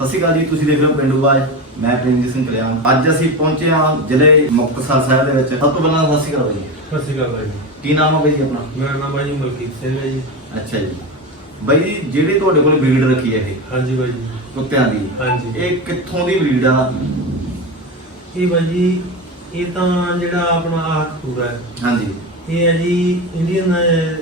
ਸਤਿ ਸ਼੍ਰੀ ਅਕਾਲ ਜੀ ਤੁਸੀਂ ਦੇਖ ਰਹੇ ਹੋ ਪਿੰਡੂ ਬਾਜ। ਮੈਂ ਪ੍ਰੇਮਜੀਤ ਸਿੰਘ ਕਲਿਆਣ। ਅੱਜ ਅਸੀਂ ਪਹੁੰਚੇ ਹਾਂ ਜ਼ਿਲ੍ਹੇ ਮੁਕਤਸਰ ਸਾਹਿਬ ਦੇ ਵਿੱਚ। ਸਭ ਤੋਂ ਪਹਿਲਾਂ ਸਤਿ ਸ਼੍ਰੀ ਅਕਾਲ ਜੀ। ਸਤਿ ਸ਼੍ਰੀ ਅਕਾਲ ਬਾਈ ਕੀ ਨਾਮ ਹੈ ਬਾਈ ਜੀ ਆਪਣਾ? ਮੇਰਾ ਨਾਮ ਬਾਈ ਮਲਕੀਤ ਸਿੰਘ ਹੈ ਜੀ। ਅੱਛਾ ਜੀ। ਬਾਈ ਜੀ ਜਿਹੜੀ ਤੁਹਾਡੇ ਕੋਲ ਬਰੀਡ ਰੱਖੀ ਹੈ ਇਹ? ਹਾਂਜੀ ਬਾਈ ਜੀ। ਕੁੱਤਿਆਂ ਦੀ। ਹਾਂਜੀ। ਇਹ ਕਿੱਥੋਂ ਦੀ ਬਰੀਡ ਆ? ਇਹ ਬਾਈ ਜੀ ਇਹ ਤਾਂ ਜਿਹੜਾ ਆਪਣਾ ਆਹ ਹੈ। ਹਾਂਜੀ। ਇਹ ਹੈ ਜੀ ਇੰਡੀਅਨ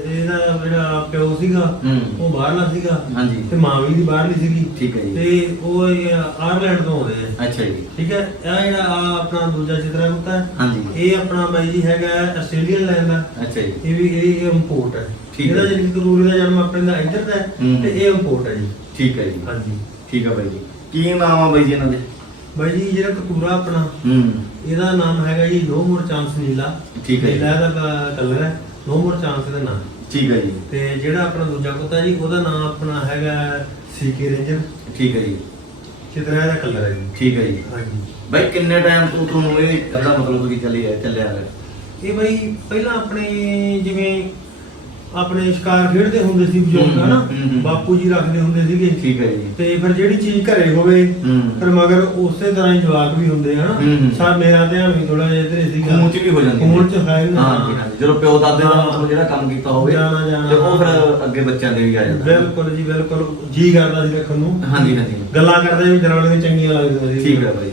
ਇਹਦਾ ਜਿਹੜਾ ਪਿਓ ਸੀਗਾ ਹੂੰ। ਉਹ ਬਾਹਰਲਾ ਸੀਗਾ ਹਾਂਜੀ। ਤੇ ਮਾਂ ਵੀ ਦੀ ਬਾਹਰਲੀ ਸੀਗੀ। ਠੀਕ ਹੈ ਜੀ। ਤੇ ਉਹ ਇਹ ਆਇਰਲੈਂਡ ਤੋਂ ਆਉਂਦੇ ਆ। ਅੱਛਾ ਜੀ। ਠੀਕ ਹੈ? ਇਹ ਜਿਹੜਾ ਆ ਆਪਣਾ ਦੂਜਾ ਚਿਤਰਾ ਹੁੰਦਾ ਹਾਂਜੀ। ਇਹ ਆਪਣਾ ਬਾਈ ਜੀ ਹੈਗਾ ਆਸਟ੍ਰੇਲੀਅਨ ਲੈਂਡ ਦਾ ਅੱਛਾ ਜੀ। ਇਹ ਵੀ ਇਹ ਇੰਪੋਰਟ ਹੈ। ਠੀਕ ਹੈ। ਇਹਦਾ ਜਿਹੜੀ ਕਤੂਰੇ ਦਾ ਜਨਮ ਆਪਣੇ ਦਾ ਇੱਧਰ ਦਾ ਹੈ ਹੂੰ। ਤੇ ਇਹ ਇੰਪੋਰਟ ਹੈ ਜੀ। ਠੀਕ ਹੈ ਜੀ। ਹਾਂਜੀ। ਠੀਕ ਹੈ ਬਾਈ ਜੀ। ਕੀ ਨਾਮ ਆ ਬਾਈ ਜੀ ਇਹਨਾਂ ਦੇ? ਬਾਈ ਜੀ ਜਿਹੜਾ ਕਤੂਰਾ ਆਪਣਾ ਹੂੰ। ਇਹਦਾ ਨਾਮ ਹੈਗਾ ਜੀ ਨੋ ਮੋਰ ਚਾਂਸ ਨੀਲਾ। ਠੀਕ ਹੈ ਜੀ। ਨੀਲਾ ਦਾ ਕਲਰ ਹੈ ਨੋ ਮੋਰ ਚਾਂਸ ਦਾ ਨਾਮ। ਠੀਕ ਹੈ ਜੀ। ਤੇ ਜਿਹੜਾ ਆਪਣਾ ਦੂਜਾ ਕੁੱਤਾ ਜੀ ਉਹਦਾ ਨਾਮ ਆਪਣਾ ਹੈਗਾ ਸੀਕੇ ਰੇਂਜਰ। ਠੀਕ ਹੈ ਜੀ। ਚਿਤਰਾ ਦਾ ਕਲਰ ਹੈ ਜੀ। ਠੀਕ ਹੈ ਜੀ। ਹਾਂਜੀ। ਬਾਈ ਕਿੰਨੇ ਟਾਈਮ ਤੋਂ ਤੁਹਾਨੂੰ ਇਹ ਕਰਦਾ ਮਤਲਬ ਕਿ ਚੱਲੀ ਹੈ ਚੱਲਿਆ ਹੈ ਇਹ ਬਾਈ ਪਹਿਲਾਂ ਆਪਣੇ ਜਿਵੇਂ ਆਪਣੇ ਸ਼ਿਕਾਰ ਖੇਡਦੇ ਹੁੰਦੇ ਸੀ ਬਜ਼ੁਰਗ ਹਨਾ। ਬਾਪੂ ਜੀ ਰੱਖਦੇ ਹੁੰਦੇ ਸੀਗੇ ਠੀਕ ਹੈ ਜੀ ਤੇ ਫਿਰ ਜਿਹੜੀ ਚੀਜ਼ ਘਰੇ ਹੋਵੇ। ਫਿਰ ਮਗਰ ਉਸੇ ਤਰ੍ਹਾਂ ਹੀ ਜਵਾਕ ਵੀ ਹੁੰਦੇ ਹਨਾ। ਸਾ ਮੇਰਾ ਧਿਆਨ ਵੀ ਥੋੜਾ ਜਿਹਾ ਇੱਧਰ ਸੀਗਾ ਖੂਨ ਚ ਵੀ ਹੋ ਜਾਂਦੀ ਖੂਨ ਚ ਹੈ ਨਾ। ਜਦੋਂ ਪਿਓ ਦਾਦੇ ਦਾ। ਮਤਲਬ ਜਿਹੜਾ ਕੰਮ ਕੀਤਾ ਹੋਵੇ ਜਾਣਾ, ਜਾਣਾ। ਤੇ ਉਹ ਫਿਰ ਅੱਗੇ ਬੱਚਿਆਂ ਦੇ ਵੀ ਆ ਜਾਂਦਾ ਬਿਲਕੁਲ ਜੀ ਬਿਲਕੁਲ ਜੀ ਕਰਦਾ ਸੀ ਰੱਖਣ ਨੂੰ ਹਾਂਜੀ ਹਾਂਜੀ ਗੱਲਾਂ ਕਰਦੇ ਵੀ ਜਨਾਲੇ ਦੀਆਂ ਚੰਗੀਆਂ ਲੱਗਦੀਆਂ ਸੀ ਠੀਕ ਹੈ ਬਾਈ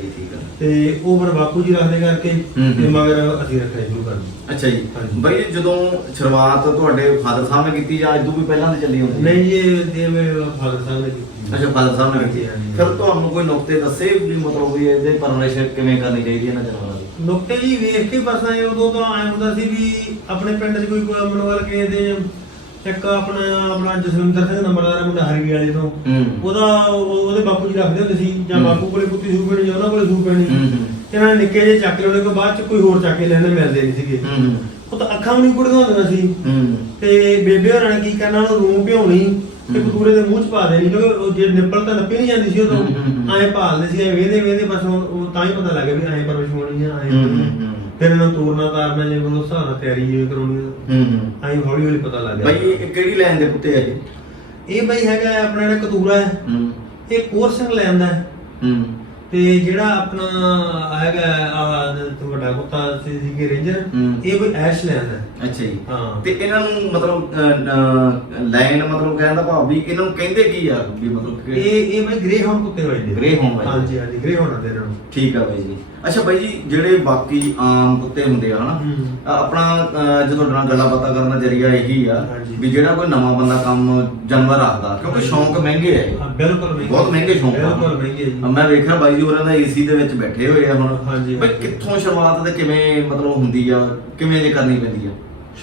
ਤੇ ਉਹ ਫਿਰ ਬਾਪੂ ਜੀ ਰੱਖਦੇ ਕਰਕੇ ਹੂੰ, ਤੇ ਹੂੰ। ਮਗਰ ਅਸੀਂ ਰੱਖਣੇ ਸ਼ੁਰੂ ਕਰ ਦਿੱਤੇ ਅੱਛਾ ਜੀ ਹਾਂਜੀ। ਬਾਈ ਜਦੋਂ ਸ਼ੁਰੂਆਤ ਤੁਹਾਡੇ ਫਾਦਰ ਸਾਹਿਬ ਨੇ ਕੀਤੀ ਜਾਂ ਅੱਜ ਤੋਂ ਵੀ ਪਹਿਲਾਂ ਦੀ ਚੱਲੀ ਹੁੰਦੀ ਨਹੀਂ ਇਹ ਮੇਰੇ ਫਾਦਰ ਸਾਹਿਬ ਨੇ ਕੀਤੀ ਅੱਛਾ ਫਾਦਰ ਸਾਹਿਬ ਨੇ ਕੀਤੀ ਹਾਂਜੀ। ਫਿਰ ਤੁਹਾਨੂੰ ਕੋਈ ਨੁਕਤੇ ਦੱਸੇ ਵੀ ਮਤਲਬ ਵੀ ਇਹਦੇ ਪਰਵਰਿਸ਼ ਕਿਵੇਂ ਕਰਨੀ ਚਾਹੀਦੀ ਹੈ ਇਹਨਾਂ ਜਾਨਵਰਾਂ ਦੀ ਨੁਕਤੇ ਜੀ ਵੇਖ ਕੇ ਬਸ ਐ ਉਦੋਂ ਤਾਂ ਐ ਹੁੰਦਾ ਸੀ ਵੀ ਆਪਣੇ ਪਿੰਡ 'ਚ ਕੋਈ ਮਨੋਵਲ ਕੇ ਦੇ ਇੱਕ ਆਪਣਾ ਆਪਣਾ ਜਸਵਿੰਦਰ ਸਿੰਘ ਨੰਬਰਦਾਰ ਮੁੰਡਾ ਹਰਗੀ ਵਾਲੇ ਤੋਂ ਹੂੰ ਉਹਦਾ ਉਹ- ਉਹਦੇ ਬਾਪੂ ਜੀ ਰੱਖਦੇ ਹੁੰਦੇ ਸੀ ਜਾਂ ਹੂੰ। ਬਾਪੂ ਕੋਲੇ ਕੁੱਤੀ ਸੂ ਪੈਣੀ ਜਾਂ ਉਹਨਾਂ ਕੋਲੇ ਸੂ ਪੈਣੀ ਹੂੰ, ਹੂੰ। ਇਹਨਾਂ ਨੇ ਨਿੱਕੇ ਜਿਹੇ ਚੱਕ ਲੈਣੇ ਕੋ ਬਾਅਦ ਚ ਕੋਈ ਹੋਰ ਚੱਕ ਕੇ ਲੈਣੇ ਮਿਲਦੇ ਨਹੀਂ ਸੀਗੇ ਹੂੰ ਉਹ ਤਾਂ ਅੱਖਾਂ ਵੀ ਨਹੀਂ ਕੁੜੀਆਂ ਹੁੰਦੀਆਂ ਸੀ ਹੂੰ ਤੇ ਬੇਬੇ ਹੋਰਾਂ ਨੇ ਕੀ ਕਰਨਾ ਉਹਨੂੰ ਰੂਮ ਭਿਉਣੀ ਤੇ ਹੂੰ। ਕਤੂਰੇ ਦੇ ਮੂੰਹ ਚ ਪਾ ਦੇਣੀ ਕਿਉਂਕਿ ਉਹ ਜੇ ਨਿੱਪਲ ਤਾਂ ਨੱਪੀ ਨਹੀਂ ਜਾਂਦੀ ਸੀ ਉਦੋਂ ਹੂੰ, ਹੂੰ, ਹੂੰ। ਐਂ ਭਾਲਦੇ ਸੀ ਐਂ ਵੇਦੇ ਵੇਦੇ ਬਸ ਉਹ ਉਹ ਤਾਂ ਹੀ ਪਤਾ ਲੱਗ ਗਿਆ ਵੀ ਐਂ ਪਰਵਿਸ਼ ਹੋਣੀ ਆ ਐਂ ਹੂੰ, ਹੋਣੀ ਆ। ਹੂੰ, ਹੂੰ। ਫਿਰ ਇਹਨਾਂ ਤੋਰਨਾ ਤਾਰਨਾ ਜੇ ਉਹ ਹਿਸਾਬ ਨਾਲ ਤਿਆਰੀ ਜਿਵੇਂ ਕਰਾਉਣੀ। ਹੂੰ ਹੂੰ। ਐਂ ਹੌਲੀ ਹੌਲੀ ਪਤਾ ਲੱਗ ਗਿਆ ਬਾਈ ਇਹ ਕਿਹੜੀ ਲਾਈਨ ਦੇ ਕੁੱਤੇ ਆ ਇਹ? ਇਹ ਬਈ ਹੈਗਾ ਆਪਣਾ ਜਿਹੜਾ ਕਤੂਰਾ ਹੈ। ਹੂੰ। ਇਹ ਕੋਰ ਸਿੰਘ ਲੈਂਦਾ ਹੈ। ਹੂੰ। ਤੇ ਜਿਹੜਾ ਆਪਣਾ ਹੈਗਾ ਆ ਵੱਡਾ ਕੁੱਤਾ ਸੀ ਸੀਗੇ ਰੇਂਜਰ ਹੂੰ। ਇਹ ਕੋਈ ਐਸ਼ ਲੈਂਦਾ ਹੈ। ਅੱਛਾ ਜੀ। ਹਾਂ। ਤੇ ਇਹਨਾਂ ਨੂੰ ਮਤਲਬ ਲਾਈਨ ਮਤਲਬ ਕਹਿਣ ਦਾ ਭਾਵ ਵੀ ਇਹਨਾਂ ਨੂੰ ਕਹਿੰਦੇ ਕੀ ਆ? ਵੀ ਮਤਲਬ ਕਿ ਇਹ ਇਹ ਬਈ ਗ੍ਰੇ ਹਾਊਂਡ ਕੁੱਤੇ ਵਜਦੇ Greyhound ਵਜਦੇ। ਹਾਂਜੀ ਹਾਂਜੀ ਗ੍ਰੇ ਹਾਊਂਡ ਦੇ ਇਹਨਾਂ ਨੂੰ ਠੀਕ ਆ ਬਾਈ ਜੀ। ਅੱਛਾ ਬਾਈ ਜੀ ਜਿਹੜੇ ਬਾਕੀ ਆਮ ਕੁੱਤੇ ਹੁੰਦੇ ਆ ਹਨਾ ਹੂੰ। ਅ, ਆਪਣਾ ਅ, ਜੇ ਤੁਹਾਡੇ ਨਾਲ ਗੱਲਾਂ ਬਾਤਾਂ ਕਰਨ ਦਾ ਜਰੀਆ ਇਹੀ ਆ ਹਾਂਜੀ। ਵੀ ਜਿਹੜਾ ਕੋਈ ਨਵਾਂ ਬੰਦਾ ਕੰਮ ਜਾਨਵਰ ਰੱਖਦਾ ਕਿਉਂਕਿ ਸ਼ੌਂਕ ਮਹਿੰਗੇ ਆ ਇਹ। ਹਾਂ ਬਿਲਕੁਲ ਮਹਿੰਗੇ। ਬਹੁਤ ਮਹਿੰਗੇ ਸ਼ੌਂਕ ਆ। ਬਿਲਕੁਲ ਮਹਿੰਗੇ ਜੀ। ਮੈਂ ਵੇਖਿਆ ਬਾਈ ਜੀ ਹੋਰਾਂ ਦਾ ਏਸੀ ਦੇ ਵਿੱਚ ਬੈਠੇ ਹੋਏ ਆ ਹੁਣ। ਹਾਂਜੀ, ਬਈ ਹਾਂਜੀ। ਕਿੱਥੋਂ ਸ਼ੁਰੂਆਤ ਤੇ ਕਿਵੇਂ ਮਤਲਬ ਹੁੰਦੀ ਆ ਕਿਵੇਂ ਜੇ ਕਰਨੀ ਪੈਂਦੀ ਆ?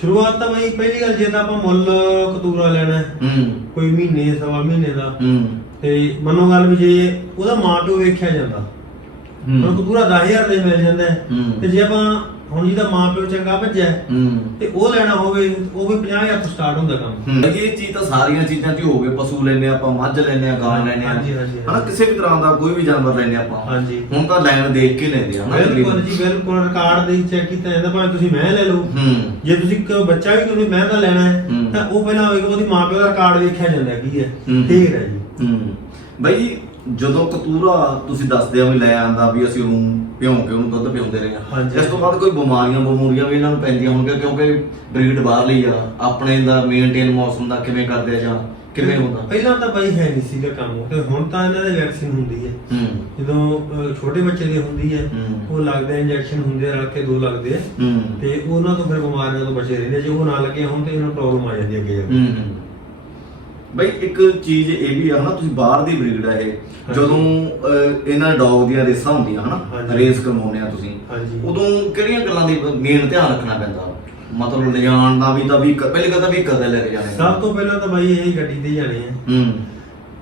ਸ਼ੁਰੂਆਤ ਤਾਂ ਬਈ ਪਹਿਲੀ ਗੱਲ ਜੇ ਤਾਂ ਆਪਾਂ ਮੁੱਲ ਕਤੂਰਾ ਲੈਣਾ ਹੈ, ਹੂੰ। ਕੋਈ ਮਹੀਨੇ ਸਵਾ ਮਹੀਨੇ ਦਾ। ਹੂੰ। ਤੇ ਮੰਨੋ ਗੱਲ ਵੀ ਜੇ ਉਹਦਾ ਮਾਂ ਪਿਓ ਵੇਖਿਆ ਜਾਂਦਾ ਹੁਣ ਹੂੰ ਕਤੂਰਾ 10000 ਦੇ ਮਿਲ ਜਾਂਦਾ ਹੈ। ਹੂੰ। ਤੇ ਜੇ ਆਪਾਂ ਹੁਣ ਜਿਹਦਾ ਮਾਂ ਪਿਓ ਚੰਗਾ ਭੱਜਿਆ ਹੈ, ਹੂੰ ਤੇ ਉਹ ਲੈਣਾ ਹੋਵੇ ਉਹ ਵੀ 50000 ਤੋਂ ਸਟਾਰਟ ਹੁੰਦਾ ਕੰਮ ਹੂੰ ਇਹ ਚੀਜ਼ ਤਾਂ ਸਾਰੀਆਂ ਚੀਜ਼ਾਂ 'ਚ ਹੀ ਹੋਵੇ ਪਸ਼ੂ ਲੈਨੇ ਆਪਾਂ ਮੱਝ ਲੈਨੇ ਆ ਗਾਂ ਲੈਨੇ ਆ ਹਾਂਜੀ, ਹਾਂਜੀ, ਹਨਾ ਹਾਂਜੀ। ਕਿਸੇ ਵੀ ਤਰ੍ਹਾਂ ਦਾ ਕੋਈ ਵੀ ਜਾਨਵਰ ਲੈਨੇ ਆਪਾਂ ਹਾਂਜੀ। ਹੁਣ ਤਾਂ ਲਾਈਨ ਦੇਖ ਕੇ ਲੈਂਦੇ ਆ ਹਨਾ ਬਿਲਕੁਲ ਤਕਰੀਬਨ। ਜੀ ਬਿਲਕੁਲ ਰਿਕਾਰਡ ਦੇ ਚੈੱਕ ਕੀਤਾ ਜਾਂਦਾ ਭਾਵੇਂ ਤੁਸੀਂ ਮੈਂ ਲੈ ਲਓ ਹੂੰ ਜੇ ਤੁਸੀਂ ਕੋਈ ਬੱਚਾ ਵੀ ਤੁਸੀਂ ਮੈਂ ਦਾ ਲੈਣਾ ਹੈ ਹੂੰ। ਤਾਂ ਉਹ ਪਹਿਲਾਂ ਹੋਏਗਾ ਉਹਦੀ ਮਾਂ ਪਿਓ ਦਾ ਰਿਕਾਰਡ ਵੇਖਿਆ ਜਾਂਦਾ ਕੀ ਹੈ ਹੂੰ। ਠੀਕ ਹੈ ਜੀ ਹੂੰ ਬਈ ਜਦੋਂ ਕਤੂਰਾ ਤੁਸੀਂ ਦੱਸਦੇ ਆ ਵੀ ਲੈ ਆਂਦਾ ਵੀ ਅਸੀਂ ਉਹਨੂੰ ਭਿਉਂ ਕੇ ਉਹਨੂੰ ਦੁੱਧ ਪਿਉਂਦੇ ਰਹੇ ਹਾਂਜੀ। ਇਸ ਤੋਂ ਬਾਅਦ ਕੋਈ ਬਿਮਾਰੀਆਂ ਬਿਮਾਰੀਆਂ ਵੀ ਇਹਨਾਂ ਨੂੰ ਪੈਂਦੀਆਂ ਹੋਣਗੀਆਂ ਕਿਉਂਕਿ ਬਰੀਡ ਬਾਹਰ ਲਈ ਆ। ਆਪਣੇ ਦਾ ਮੇਨਟੇਨ ਮੌਸਮ ਦਾ ਕਿਵੇਂ ਕਰਦੇ ਆ ਜਾਂ ਕਿਵੇਂ ਹੁੰਦਾ? ਪਹਿਲਾਂ ਤਾਂ ਬਾਈ ਹੈ ਨਹੀਂ ਸੀਗਾ ਕੰਮ। ਤੇ ਹੁਣ ਤਾਂ ਇਹਨਾਂ ਦੇ ਵੈਕਸੀਨ ਹੁੰਦੀ ਹੈ। ਹੂੰ। ਜਦੋਂ ਅਹ, ਛੋਟੇ ਬੱਚੇ ਦੀ ਹੁੰਦੀ ਹੈ ਹੂੰ। ਉਹ ਲੱਗਦਾ ਇੰਜੈਕਸ਼ਨ ਹੁੰਦੇ ਆ ਰਲ ਕੇ ਦੋ ਲੱਗਦੇ ਆ। ਹੂੰ। ਤੇ ਉਹਨਾਂ ਤੋਂ ਫਿਰ ਬਿਮਾਰੀਆਂ ਤੋਂ ਬਚੇ ਰਹਿੰਦੇ ਜੇ ਉਹ ਨਾ ਲੱਗੇ ਹੁਣ ਤੇ ਇਹਨਾਂ ਨੂੰ ਪ੍ਰੋਬਲਮ ਆ ਜਾਂਦੀ ਹੈ ਅੱਗੇ ਜਾ ਕੇ। ਹੂੰ ਹੂੰ। ਬਈ ਇੱਕ ਚੀਜ਼ ਇਹ ਵੀ ਆ ਹਨਾ ਤੁਸੀਂ ਬਾਹਰ ਦੀ ਬਰੀਡ ਆ ਇਹ। ਜਦੋਂ ਅਹ, ਇਹਨਾਂ ਡੌਗ ਦੀਆਂ ਰੇਸਾਂ ਹੁੰਦੀਆਂ ਹਨਾ ਹਾਂਜੀ। ਰੇਸ ਕਰਵਾਉਂਦੇ ਆ ਤੁਸੀਂ ਹਾਂਜੀ। ਉਦੋਂ ਕਿਹੜੀਆਂ ਗੱਲਾਂ ਦੀ ਮੇਨ ਧਿਆਨ ਰੱਖਣਾ ਪੈਂਦਾ? ਮਤਲਬ ਲਿਜਾਣ ਦਾ ਵੀ ਤਾਂ ਵੀ ਪਹਿਲੀ ਗੱਲ ਤਾਂ ਵੀ ਕਦੇ ਲੈ ਕੇ ਜਾਣੇ। ਸਭ ਤੋਂ ਪਹਿਲਾਂ ਤਾਂ ਬਾਈ ਇਹ ਗੱਡੀ ਤੇ ਜਾਣੇ ਆ ਹੂੰ।